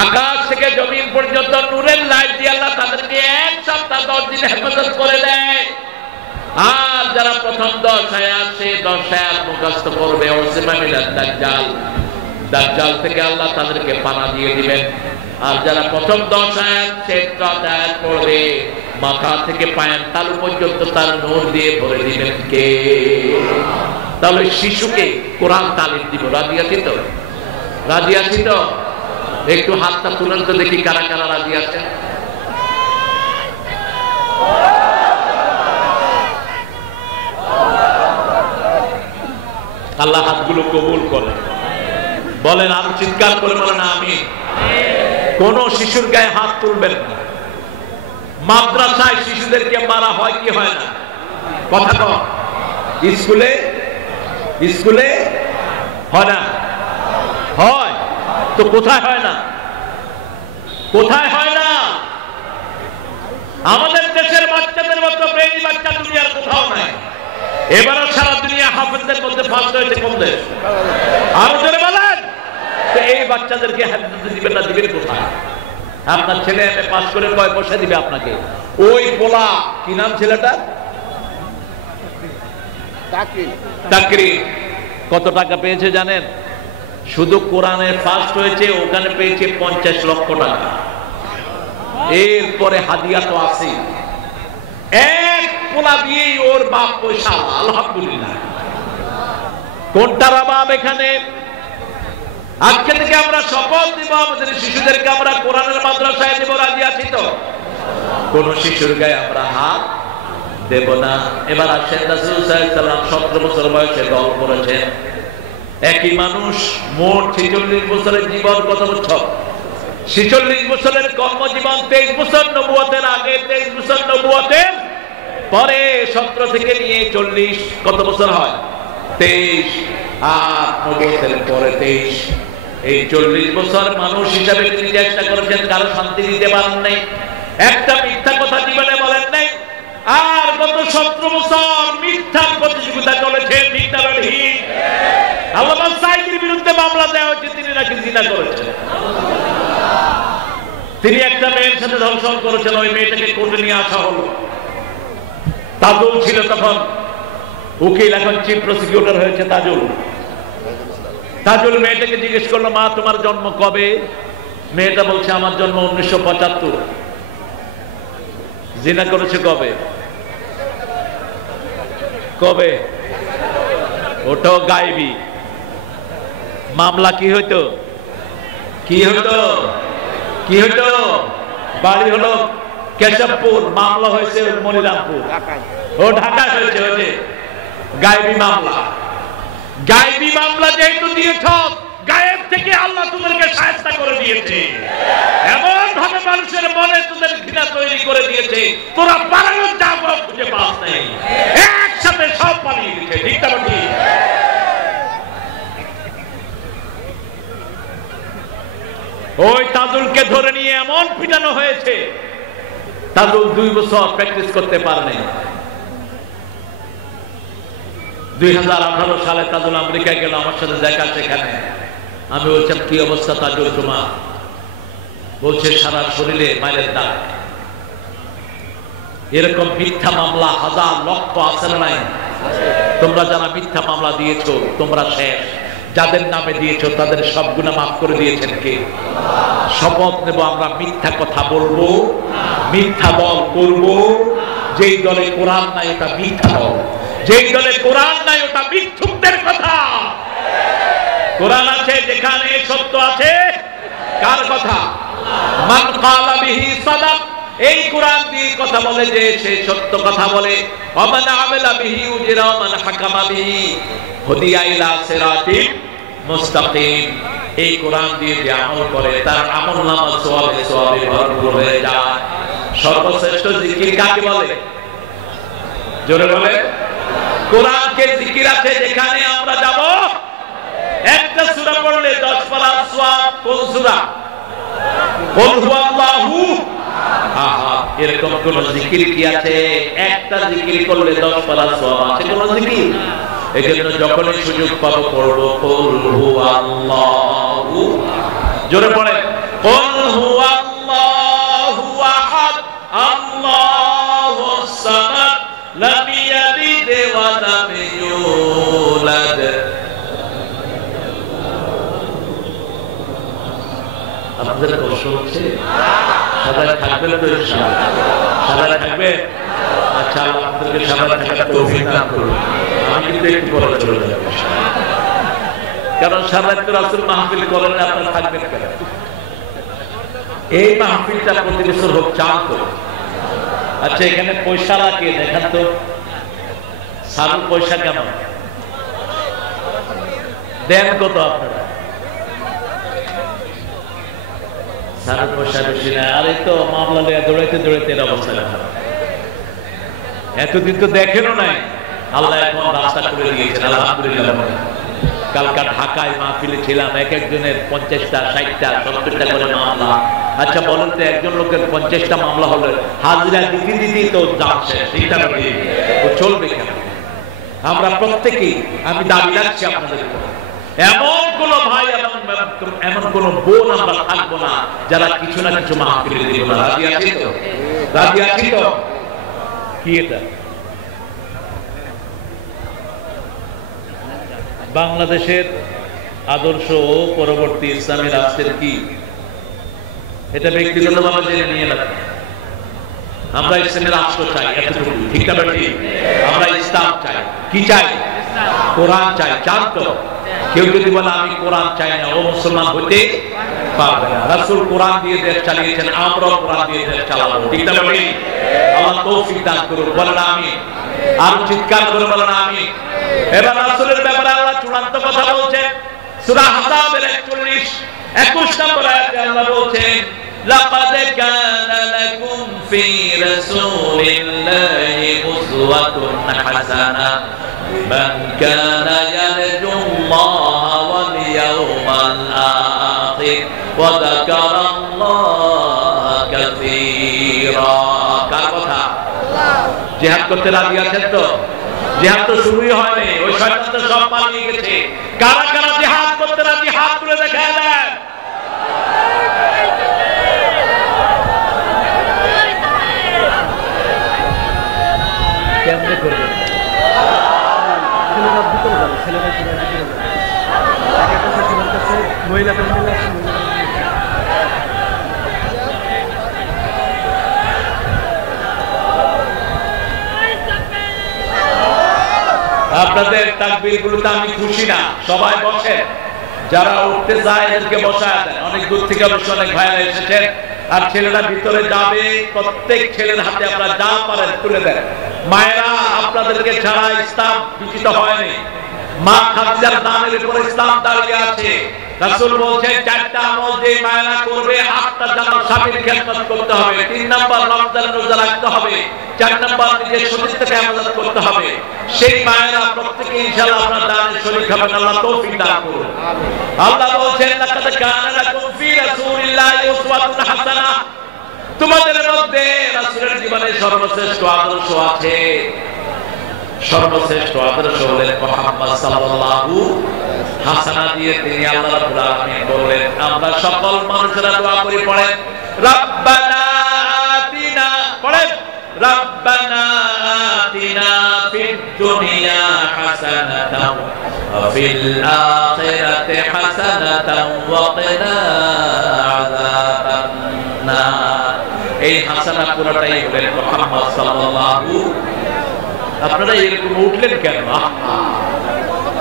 আকাশ থেকে জমিন পর্যন্ত নূরের লাইট দিয়ে আল্লাহ তাদেরকে এক সপ্তাহ 10 দিন হেফাজত করে দেয়। আর যারা প্রথম 10 আয়াত সে 10 আয়াত মুখস্থ করবে, ওসিমা মিনাদ দাজ্জাল, দাজ্জাল থেকে আল্লাহ তাদেরকে পানা দিয়ে দিবেন। আর যারা প্রথম 10 আয়াত সে 10 আয়াত পড়বে, মাথা থেকে পায়ের তালু পর্যন্ত তার নূর দিয়ে ভরে দিবেন কে? তাহলে শিশুকে কোরআন তালিম দিব। রাজি আছি তো? রাজি আছি তো? একটু হাতটা তুলেন তো দেখি কারা কারা রাজি আছেন। আল্লাহ হাতগুলো কবুল করে। বলেন, আর চিৎকার করে বলেন আমি। কোন শিশুর গায়ে হাত তুলবেন না। মাদ্রাসায় শিশুদেরকে মারা হয় কি হয় না? কথা কম। স্কুলে স্কুলে হয় না? হয় তো কোথায় হয় না? কোথায় হয় না? আমাদের দেশের বাচ্চাদের মতো ব্রেইনি বাচ্চা দুনিয়ার কোথাও নাই। এবারও সারা দুনিয়া হাফেজদের মধ্যে ফার্স্ট হয়েছে কোন দেশ? আরো জোরে বলেন। তো এই বাচ্চাদেরকে হাফেজ দিবেন না, দিবেন কোথায়? আপনার ছেলে এমএ পাস করে কয় পয়সা দিবে আপনাকে? ওই পোলা কি নাম ছেলেটা? তাকরি। কত টাকা পেয়েছে জানেন? শুধু কোরআনে ফার্স্ট হয়েছে, ওখানে পেয়েছে 50 লক্ষ টাকা। এরপরে হাদিয়া তো আছে। এক পোলা দিয়েই ওর বাপ পয়সা। আলহামদুলিল্লাহ। কোনটার অভাব এখানে? আজকে থেকে আমরা শপথ দিব, আমাদের শিশুদেরকে আমরা কোরআনের মাদ্রাসায় দেব। রাজি আছি তো? কোন শিশুর গায়ে আমরা হাত দেব না। এবার আসেন, রাসূল সাল্লাল্লাহু আলাইহি ওয়াসাল্লাম 17 বছর বয়সে দল করেছেন। একই মানুষ মোট 46 বছরের জীবন। কত বছর? 46 বছরের কর্মজীবন। 23 বছর নবুয়তের আগে, 23 বছর নবুয়তের পরে। 17 থেকে নিয়ে 40 কত বছর হয়? 23। আর নবুয়তের পরে 23। এই 40 বছর মানুষ হিসাবে তিনি চেষ্টা করেছেন, কারো শান্তি দিতে পারেন নাই, একটা মিথ্যা কথা জীবনে বলেন নাই। আর গত 17 বছর মিথ্যার প্রতিযোগিতা চলেছে। ঠিক না ঠিক? আল্লামা সাঈদীর বিরুদ্ধে মামলা দেওয়া হয়েছে, তিনি নাকি জিনা করেছেন। তিনি একটা মেয়ের সাথে ধর্ষণ করেছেন। ওই মেয়েটাকে কোর্টে নিয়ে আসা হলো। তাজুল ছিল তখন উকিল, এখন চিফ প্রসিকিউটর হয়েছে তাজুল। তাজুল মেয়েটাকে জিজ্ঞেস করলো, মা তোমার জন্ম কবে? মেয়েটা বলছে আমার জন্ম 1975। জিনা করেছে কবে? কবে? ওটাও গায়েবী। মামলা কি হইতো? কি হইতো? কি হইতো? বাড়ি হলো কেশবপুর, মামলা হয়েছে মনিরামপুর। ও ঢাকায় হয়েছে। হয়েছে গায়েবী মামলা। গায়েবী মামলা যেহেতু দিয়েছ, গায়েব থেকে আল্লাহ তোমাদেরকে সাহায্য করে দিয়েছে। এমন ভাবে মানুষের মনে তোদের ঘৃণা তৈরি করে দিয়েছে, তোরা পালানোর জায়গা খুঁজে পাস নাই, একসাথে সব পালিয়ে দিচ্ছে। ঠিক না ঠিক? ওই তাজুলকে ধরে নিয়ে এমন পিটানো হয়েছে, তাজুল 2 বছর প্র্যাকটিস করতে পারেনি। 2018 সালে তাজুল আমেরিকায় গেল, আমার সাথে দেখা সেখানে। আমি বলছিলাম কি অবস্থা তাজুল তোমার? বলছে সারা শরীরে মাইলের দাগ। এরকম মিথ্যা মামলা হাজার লক্ষ আছে না নাই? তোমরা যারা মিথ্যা মামলা দিয়েছো তোমরা শেষ। যাদের নামে দিয়েছো তাদের সব গুনাহ মাফ করে দিয়েছেন কে? শপথ নেব আমরা মিথ্যা কথা বলবো, মিথ্যা দল করব। যেই দলে কোরআন নাই ওটা মিথ্যা দল, যেই দলে কোরআন নাই ওটা মিথ্যুকদের কথা। কোরআন আছে যেখানে সত্য আছে, কার কথা? মান ক্বালা বিহি সাদাক। এই কোরআন দিয়ে কথা বলে যে সে সত্য কথা বলে। ওমান আমিলা বিহি উজরা মান হাকামা বিহি হুদিয়া ইলা সিরাতিন মুস্তাকিম। এই কোরআন দিয়ে যে আমল করে তার আমলনামা সওয়াবে সওয়াবে ভরপুর হয়ে যায়। সর্বশ্রেষ্ঠ জিকির কাকে বলে? জোরে বলে। কোরআনকে জিকির আছে যেখানে আমরা যাব। একটা সূরা পড়লে 10 পারা সওয়াব। কোন সূরা? কুল হুয়াল্লাহু আহাদ। এরকম কোন জিকির কি আছে? একটা জিকির করলে 10 পারা সওয়াব আছে কোন জিকির? এজন্য যখনই সুযোগ পাবো পড়ব কুল হুয়াল্লাহু। জোরে পড়ে কুল হুয়াল্লাহু আহাদ আল্লাহুস সামাদ লাম ইয়ালিদ ওয়া লাম ইউলাদ। আপনাদের কষ্ট হচ্ছে? সাদা থাকবেন তো ইনশাআল্লাহ? সাদা থাকবে? আচ্ছা, আপনাদেরকে সাদা থাকার তৌফিক দান করুন। আমি কিন্তু একটু পরে চলে যাব, কারণ সারা রাত রাসূল মাহফিল করেন, আপনারা থাকবেন কেন? এই মাহফিলটা প্রতি বছর হোক, চান তো। আচ্ছা, এখানে পয়সা লাগে দেখেন তো, সারুর পয়সা কেমন দেন? কত আপনারা? সারুর পয়সা বেশি না। আর এই তো মামলা নিয়ে দৌড়াইতে দৌড়াইতে এর অবস্থা খারাপ। এতদিন তো দেখেনও নাই, আল্লাহ এখন রাস্তা করে দিয়েছেন আলহামদুলিল্লাহ। কালকা ঢাকায় মাহফিলে ছিলাম, এক একজনের 50টা 60টা 70টা করে মামলা। আচ্ছা বলেন তো, একজন লোকের 50টা মামলা হলে হাজিরা দিতে দিতেই তো যাচ্ছে, ঠিক না? ও চলবে কেন? আমরা প্রত্যেকেই, আমি দাবি রাখছি আপনাদের এমন কোন ভাই এবং এমন কোন বোন আমরা থাকবো না যারা কিছু না কিছু মাহফিলে দিব না। রাজি আছি তো? রাজি আছি তো? কি এটা বাংলাদেশের আদর্শ ও পরবর্তী ইসলামী রাষ্ট্রের কি? এটা ব্যক্তিগতভাবে জেনে নিয়ে লাগবে। আমরা ইসলামী রাষ্ট্র চাই, এতটুকু ঠিক না? ঠিক। আমরা ইসলাম চাই। কি চাই? কোরআন চাই। চান তো? কেউ যদি বলে আমি কোরআন চাই না, ও মুসলমান হইতে পারবে না। রাসূল কোরআন দিয়ে দেশ চালিয়েছেন, আমরাও কোরআন দিয়ে দেশ চালাবো, ঠিক না? আল্লাহ তৌফিক দান করুন। বলেন আমিন। আর চিৎকার করে বলেন আমিন। এবার রাসূলের ব্যাপারে আল্লাহ চূড়ান্ত কথা বলছেন। সূরা আহজাবের 21 নম্বর আয়াতে আল্লাহ বলছেন, লাকাদ কানা লাকুম ফি রাসূলিল্লাহি উসওয়াতুন হাসানাহ মান কানা ইয়ারজুল্লাহা ওয়াল ইয়াওমাল আখির ওয়া যাকারাল্লাহা কাসীরা। কার কথা? জিহাদ করতে রাজি আছেন তো? জিহাদ তো শুরুই হয়নি, ওই শয়তান তো সব পালিয়ে গেছে। কারা কারা জিহাদ করতে রাজি হাত তুলে দেখায় দেন। কেমনে করবেন? ছেলেরা ভিতরে যাবে, ছেলেরা ভিতরে যাবে। একটা ছেলের কাছে মহিলা প্যান্ডেল আছে। আপনাদের তাকবীরগুলোতে আমি খুশি না। সবাই বসে, যারা উঠতে চায় এদেরকে বসায় দেন। অনেক দূর থেকে অবশ্য অনেক ভাইরা এসেছেন। আর ছেলেরা ভিতরে যাবে, প্রত্যেক ছেলের হাতে আপনারা যা পারেন তুলে দেন। মায়েরা, আপনাদেরকে ছাড়া ইসলাম বিজিত হয়নি। মা খাদিজার দানের উপর ইসলাম দাঁড়িয়ে আছে। রাসূল বলেছেন 4টা আমল যে মায়েরা করবে, 8টা জানার স্বামীর খেদমত করতে হবে, 3 নাম্বার রমজানের রোজা রাখতে হবে, 4 নাম্বার নিজের সতীত্বকে ইবাদত করতে হবে। সেই মায়েরা প্রত্যেকে ইনশাআল্লাহ আপনার দানের শরীক হবেন। আল্লাহ তৌফিক দান করুন। আল্লাহ বলেছেন, লাকাদ কানা লাকুম ফি রাসূলিল্লাহি উসওয়াতুন হাসানাহ তোমাদের মধ্যে রাসূলের জীবনে সর্বশ্রেষ্ঠ আদর্শ আছে। সর্বশ্রেষ্ঠ আদর্শ হলেন মুহাম্মদ সাল্লাল্লাহু হাসানা দিয়ে তিনি আল্লাহ রাব্বুল আলামিন বললেন, আমরা সকল মানুষেরা দোয়া করি, পড়েন রব্বানা আতিনা, পড়েন রব্বানা আতিনা ফিদ দুনিয়া হাসানাতাও ওয়া ফিল আখিরাতি হাসানাতাও ওয়া কিনা আযাবান নার। এই হাসানা পুরোটাই হলেন মুহাম্মদ সাল্লাল্লাহু। আপনারা এরকম উঠলেন কেন?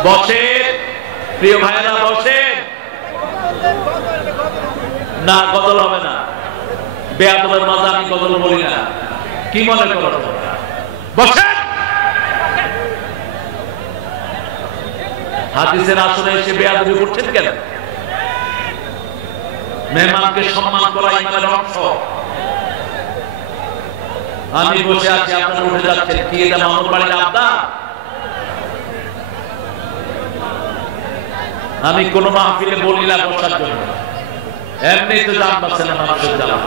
বসেন প্রিয় ভাইরা, বসেন। না, গজল হবে না। বেয়াদবের মাঝে আমি গজল বলি না, কি মনে করো? বসেন। হাদিসের আসরে এসে বেয়াদবি করছেন কেন? মেহমানকে সম্মান করা ইমানের অংশ। আমি বসে আছি, আপনারা উঠে যাচ্ছেন, কি এটা মামুর বাড়ির আবদার? আমি কোন মাহফিলে বলি না বসার জন্য, এমনি তো জান পাচ্ছে না মানুষের জ্বালা।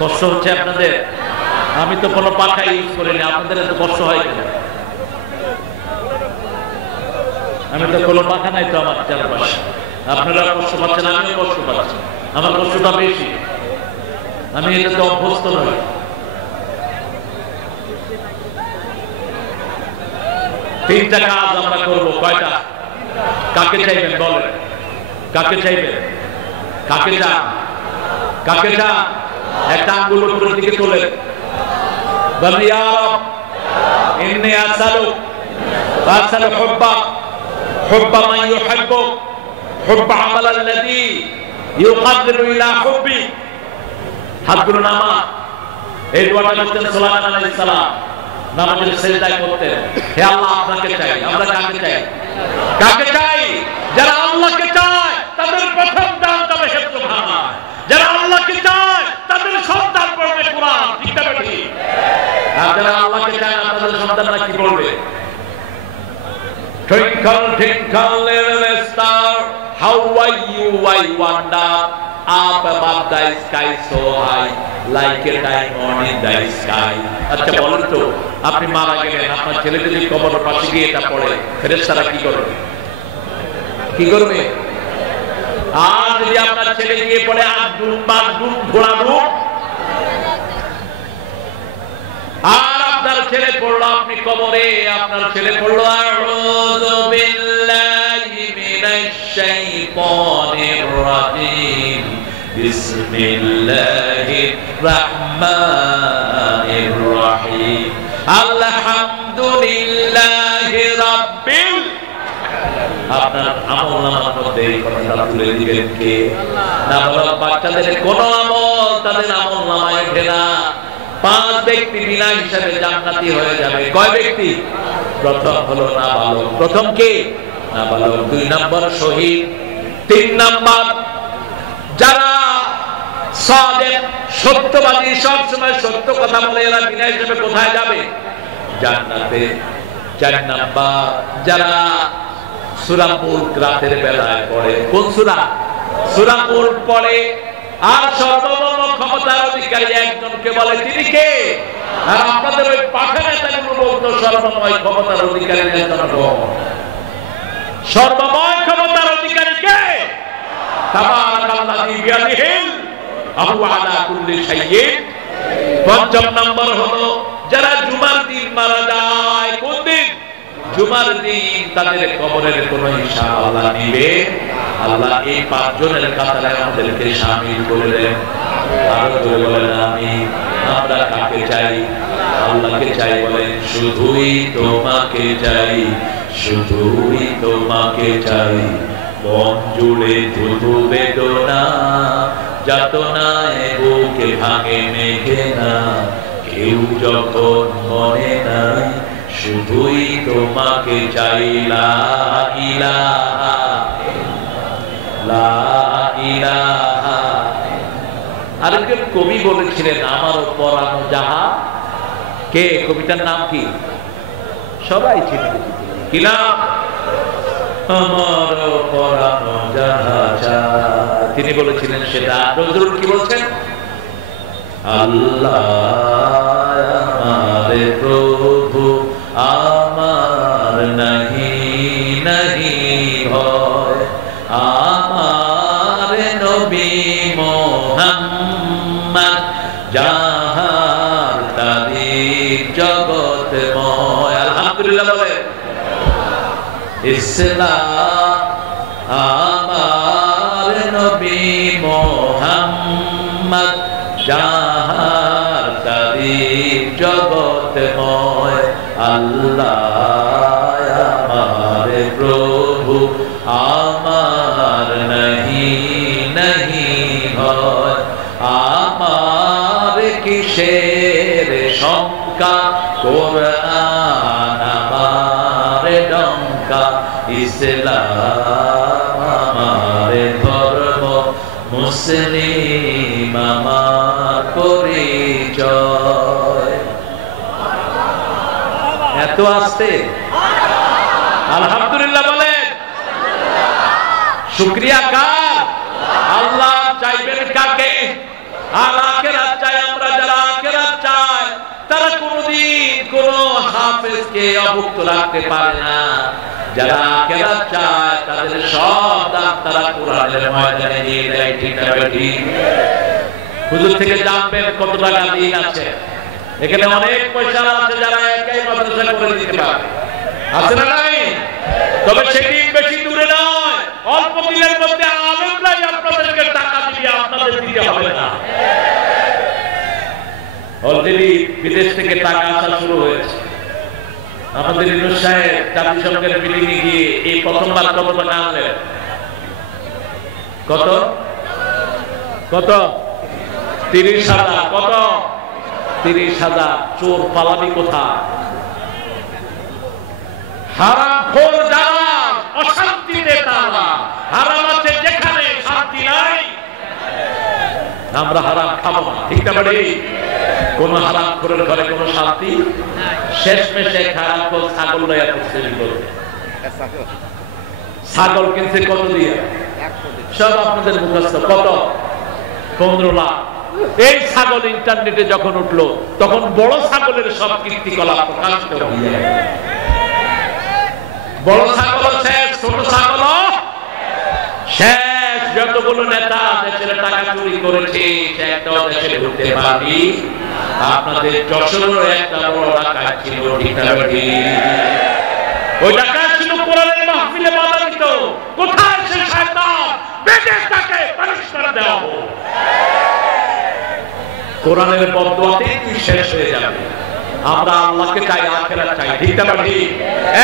কষ্ট হচ্ছে আপনাদের? আমি তো কোনো পাখা ইউজ করিনি, আপনাদের এত কষ্ট হয় কেন? আমি তো কোনো পাখা নাই তো আমার চারপাশে। আপনারা কষ্ট পাচ্ছেন, আমিও কষ্ট পাচ্ছি, আমার কষ্টটা বেশি। আমি এটাতে অভ্যস্ত নই। তিনটা কাজ আমরা করবো। কয়টা? কাকে চাইবেন বলেন? কাকে চাইবেন? কাকে চান? কাকে চান? একটা আঙ্গুল উপরের দিকে তোলেন, বলেন ইয়া রব ইন্নী আসআলুক আসআলু হুব্বাক হুব্বা মান ইউহিব্বুক হুব্বা আমালাল্লাযী ইউকাররিবু ইলা হুব্বি। হাতগুলো নামা। এই দোয়াটা করতেন সুলাইমান আলাইহিস সালাম, নামাজের সিজদায় করতেন, হে আল্লাহ আপনাকে চাই। আমরা কাকে চাই? কাকে চাই? যারা আল্লাহকে চায় তাদের প্রথম দান যাবে হেফজুখানায়। যারা আল্লাহকে চায় তাদের সন্তান পড়বে কোরআন। ঠিক না ঠিক? আর যারা আল্লাহকে চায় না তাদের সন্তানরা কি পড়বে? Twinkle twinkle little star, how are you? I wonder. Up above the sky so high, like a diamond in the sky. আচ্ছা বলেন তো, আপনি মারা গেলেন, আপনার ছেলে যদি কবরের পাশে গিয়ে এটা পড়ে, ফেরেশতারা কি করবে? কি করবে? আর যদি আপনার ছেলে গিয়ে পড়ে আব্দুল মাকদুম ঘোড়ানো, আর আপনার ছেলে পড়লো আপনি কবরে, আপনার ছেলে পড়লো আউযু বিল্লাহি মিনাশ শাইতানির রাজিম বিসমিল্লাহির রাহমানির রহিম আলহামদুলিল্লাহি রাব্বিল। আপনার আমলনামার মধ্যে এই কথাটা তুলে দিবেন কে? না, বড় বাচ্চাদের কোন আমল তাদের আমলনামায় ওঠে না। 5 ব্যক্তি বিনা হিসাবে জান্নাতি হয়ে যাবে। কয় ব্যক্তি? প্রথম হলো নাবালক। প্রথম কে? নাবালক। 2 নম্বর শহীদ। 3 নম্বর যারা সাদিক, সত্যবাদী, সব সময় সত্য কথা বলে, এরা বিনা হিসাবে কোথায় যাবে? জান্নাতে। 4 নম্বর যারা সূরা মুলক রাতের বেলায় পড়ে। কোন সূরা? সূরা মুলক পড়ে। আর সর্বভৌম ক্ষমতার অধিকারী একজনকে বলে, তিনি কে? আর আপনাদের ওই পাখা নেতাগুলো বলতো সর্বময় ক্ষমতার অধিকারী জনগণ। সর্বময় ক্ষমতার অধিকারী কে? তাবারাকাল্লাযী বিয়াদিহিল আমরু আলা কুল্লি শাইইন। 5 নম্বর হলো যারা জুমার দিন মারা যায়। কোন দিন? জুমার দিন। তাদের কবরের কোনো হিসাব আল্লাহ নিবে। আল্লাহ এই 5 জনের কাতারে আমাদেরকে শামিল করে দেন। আরো জোরে বলেন আমিন। আমরা কাকে চাই? আল্লাহকে চাই। বলেন শুধুই তোমাকে চাই, শুধুই তোমাকে চাই। মন জুড়ে শুধু বেদনা, যাতনায় বুকে ভাঙে মেঘে না। কেউ যখন মনে নাই, শুধুই তোমাকে চাই। লা ইলাহা লা ইলাহা। আরেকজন কবি বলেছিলেন, আমারও পরানো যাহা। কে? কবিতার নাম কি? সবাই চিনেন কি নাম? আমার পরানো যাহা চায়। তিনি বলেছিলেন সেটা। নজরুল কি বলছেন? আল্লাহ আমারে প্রভু আমার নাহি নাহি ভয়, আমার নবী মুহাম্মদ যাহার তারিফ জগৎময়। আলহামদুলিল্লাহ বলে। ইসলাম আমার নবী মুহাম্মদ যাহার তারিফ জগৎময়, আল্লাহ আমার প্রভু আমার নাহি নাহি হয়, আমার কিসের শঙ্কা, কোরআন আমার ডঙ্কা, ইসলাম আমার ধর্ম, মুসলিম আমার পরিচয়। এত আসতে আলহামদুলিল্লাহ বলেন। শুকরিয়া কার? আল্লাহ। চাইবেন কাকে? আর আখিরাত চাই আমরা। যারা আখিরাত চায় তারা কোনদিন কোন হাফেজকে অভুক্ত রাখতে পারে না। যারা আখিরাত চায় তাদের সব দাম তারা কোরআনের ময়দানে দিয়ে দেয়। ঠিক না বেঠিক? হুজুর থেকে জানবেন কত টাকা দিন আছে। এখানে অনেক পয়সা আছে যারা একাই মাদ্রাসা করে দিতে পারে, আছে না নাই? তবে সেদিন বেশি দূরে নয়, অল্প দিনের মধ্যে আলেমরাই আপনাদেরকে টাকা দিয়ে আপনাদের দিতে হবে না। অলরেডি বিদেশ থেকে টাকা আসা শুরু হয়েছে। আমাদের ইউনূস সাহেব জাতিসংঘের মিটিং এ গিয়ে এই প্রথমবার কত টাকা আনলেন? কত কত? 30,000। কত? 30,000। চোর পালাবি কোথায়? হারামখোর যারা, অশান্তিতে তারা। হারাম আছে যেখানে, শান্তি নাই। আমরা হারাম খাবো না। ঠিক না বাড়ি? কোন হারামখোরের ঘরে কোন শান্তি? শেষমেশে হারামখোর ছাগল লইয়া তসবিহ করবে। ছাগল কিনছে কত দিয়ে? সব আপনাদের মুখস্থ। কত? 15 লাখ। এই ছাগল ইন্টারনেটে যখন উঠলো তখন বড় ছাগলের সব কীর্তিকলাপ প্রকাশিত হয়ে যায়। বড় ছাগল শেষ, ছোট ছাগল শেষ। যতগুলো নেতা দেশের টাকা চুরি করেছে সে একটা দেশে ঢুকতে পারবি। আপনাদের যশোরের একটা বড় ডাকাত ছিল। ঠিক না বেঠিক? ওই ডাকাত ছিল কোরআনের মাহফিলে বাধা দিত। কোথায় সে শয়তান? বেঁধে তাকে পানিশমেন্ট দেওয়া হোক। কোরআনের বদদোয়াতে তুই শেষ হয়ে যাবে। আমরা আল্লাহকে চাই, আখিরাত চাই। ঠিক না বেঠিক?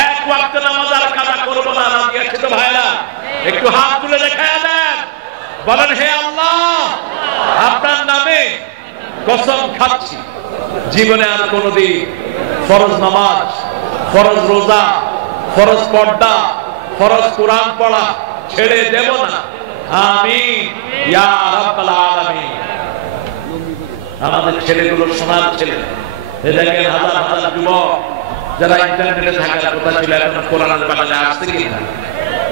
এক ওয়াক্ত নামাজ আর কাজা করব না। রাজি আছে তো ভাইরা? একটু হাত তুলে দেখায় দেন। বলেন, হে আল্লাহ, আপনার নামে কসম খাচ্ছি জীবনে আর কোনদিন ফরজ নামাজ, ফরজ রোজা, ফরজ পর্দা, ফরজ কোরআন পড়া ছেড়ে দেব না। আমিন ইয়া রাব্বাল আলামিন। আমাদের ছেলেগুলো সোনার ছেলে। দেখেন হাজার হাজার যুবক যারা ইন্টারনেটে থাকার কথা ছিল এখন কোরআনের বাগানে আসছে কিনা।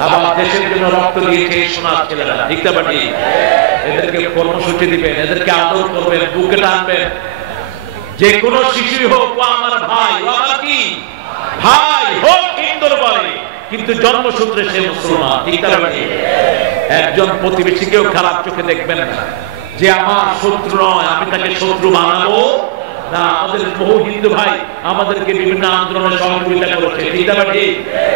আবার দেশের জন্য রক্ত দিয়েছে সোনার ছেলেরা। ঠিক না বেঠিক? এদেরকে কর্মসূচি দিবেন, এদেরকে আদর করবেন, বুকে টানবেন। যে কোনো শিশুই হোক ও আমার ভাই, ও আমার কি ভাই, হোক হিন্দুর বলে কিন্তু জন্মসূত্রে সে মুসলমান। ঠিক না বেঠিক? একজন প্রতিবেশীকেও খারাপ চোখে দেখবেন না যে আমার শত্রু নয়, আমি তাকে শত্রু বানাবো না। আমাদের বহু হিন্দু ভাই আমাদেরকে বিভিন্ন আন্দোলনে সহযোগিতা করেছে। ঠিক না বেঠিক?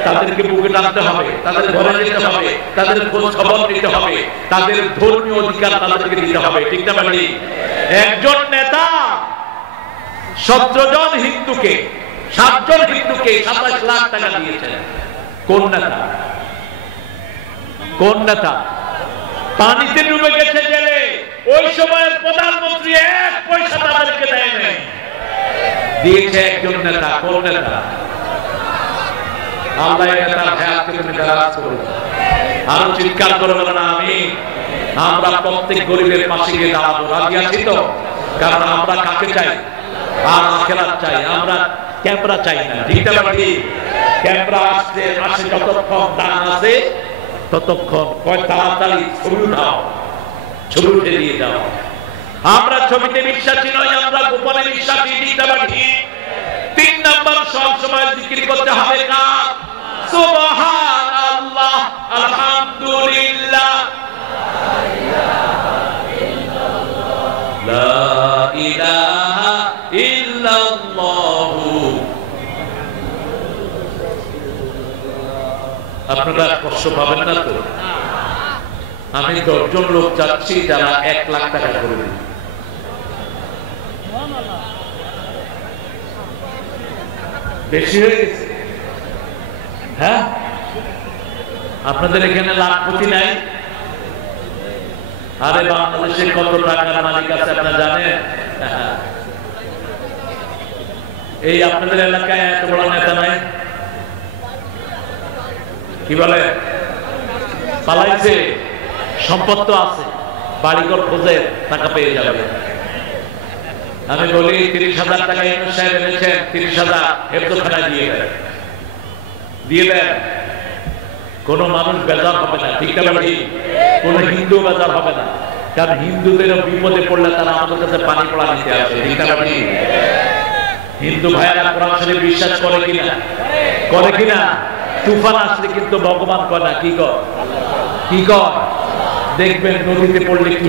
তাদেরকে বুকে টানতে হবে, তাদের ঘরে যেতে হবে, তাদের খোঁজ খবর নিতে হবে, তাদের ধর্মীয় অধিকার তাদেরকে দিতে হবে। ঠিক না বেঠিক? একজন নেতা 17 জন হিন্দুকে, 7 জন হিন্দুকে 27 লাখ টাকা দিয়েছেন। কোন নেতা? কোন নেতা? পানিতে ডুবে গেছে জেলে। ওই সময়ের প্রধানমন্ত্রী 1 পয়সা তাদেরকে দেয় নাই। দিয়েছে একজন নেতা। কোন নেতা? আল্লাহ নেতার হায়াতকে তুমি দারাজ করো। আর চিৎকার করে বলেন আমিন। আমরা প্রত্যেক গরিবের পাশে গিয়ে দাঁড়াবো। রাজি আছি তো? কারণ আমরা কাকে চাই? আর আখিরাত চাই। আমরা ক্যামেরা চাই না। ঠিক না বেঠিক? ক্যামেরা আসছে আসে যতক্ষণ দান আছে ততক্ষণ কয় তাড়াতাড়ি ছবি উঠাও, ছবি উঠে দিয়ে দাও। আমরা ছবিতে বিশ্বাসী নই, আমরা গোপনে বিশ্বাসী। তিন নম্বর, সব সময় জিকির করতে হবে না সুবহানাল্লাহ, আলহামদুলিল্লাহ, লা ইলাহা ইল্লাল্লাহ। আপনারা কষ্ট পাবেন না তো? আমি 10 জন লোক যাচ্ছি যারা 1 লাখ টাকা করে দিন। বেশি হয়ে গেছে? হ্যাঁ, আপনাদের এখানে লাখপতি নাই? আরে বাংলাদেশে কত টাকার মালিক আছে আপনারা জানেন? এই আপনাদের এলাকায় এত বড় নেতা নাই? কি বলে? পালাইছে, সম্পদ তো আছে, বাড়িঘর খোঁজে, টাকা পেয়ে যাবে। আমি বলি 30,000 টাকা ইউনূস সাহেব এনেছেন, 30,000 হেফজখানায় দিয়ে দেন। কোন মানুষ বেজার হবে না, ঠিক না? কোন হিন্দু বেজার হবে না, কারণ হিন্দুদের বিপদে পড়লে তারা আমাদের কাছে পানি পড়া নিতে আসে, ঠিক না? হিন্দু ভাইয়েরা কোরআন শরীফ বিশ্বাস করে কিনা? তুফান আসলে কিন্তু ভগবান কয় না, কি কর দেখবেন নদীতে পড়লে কি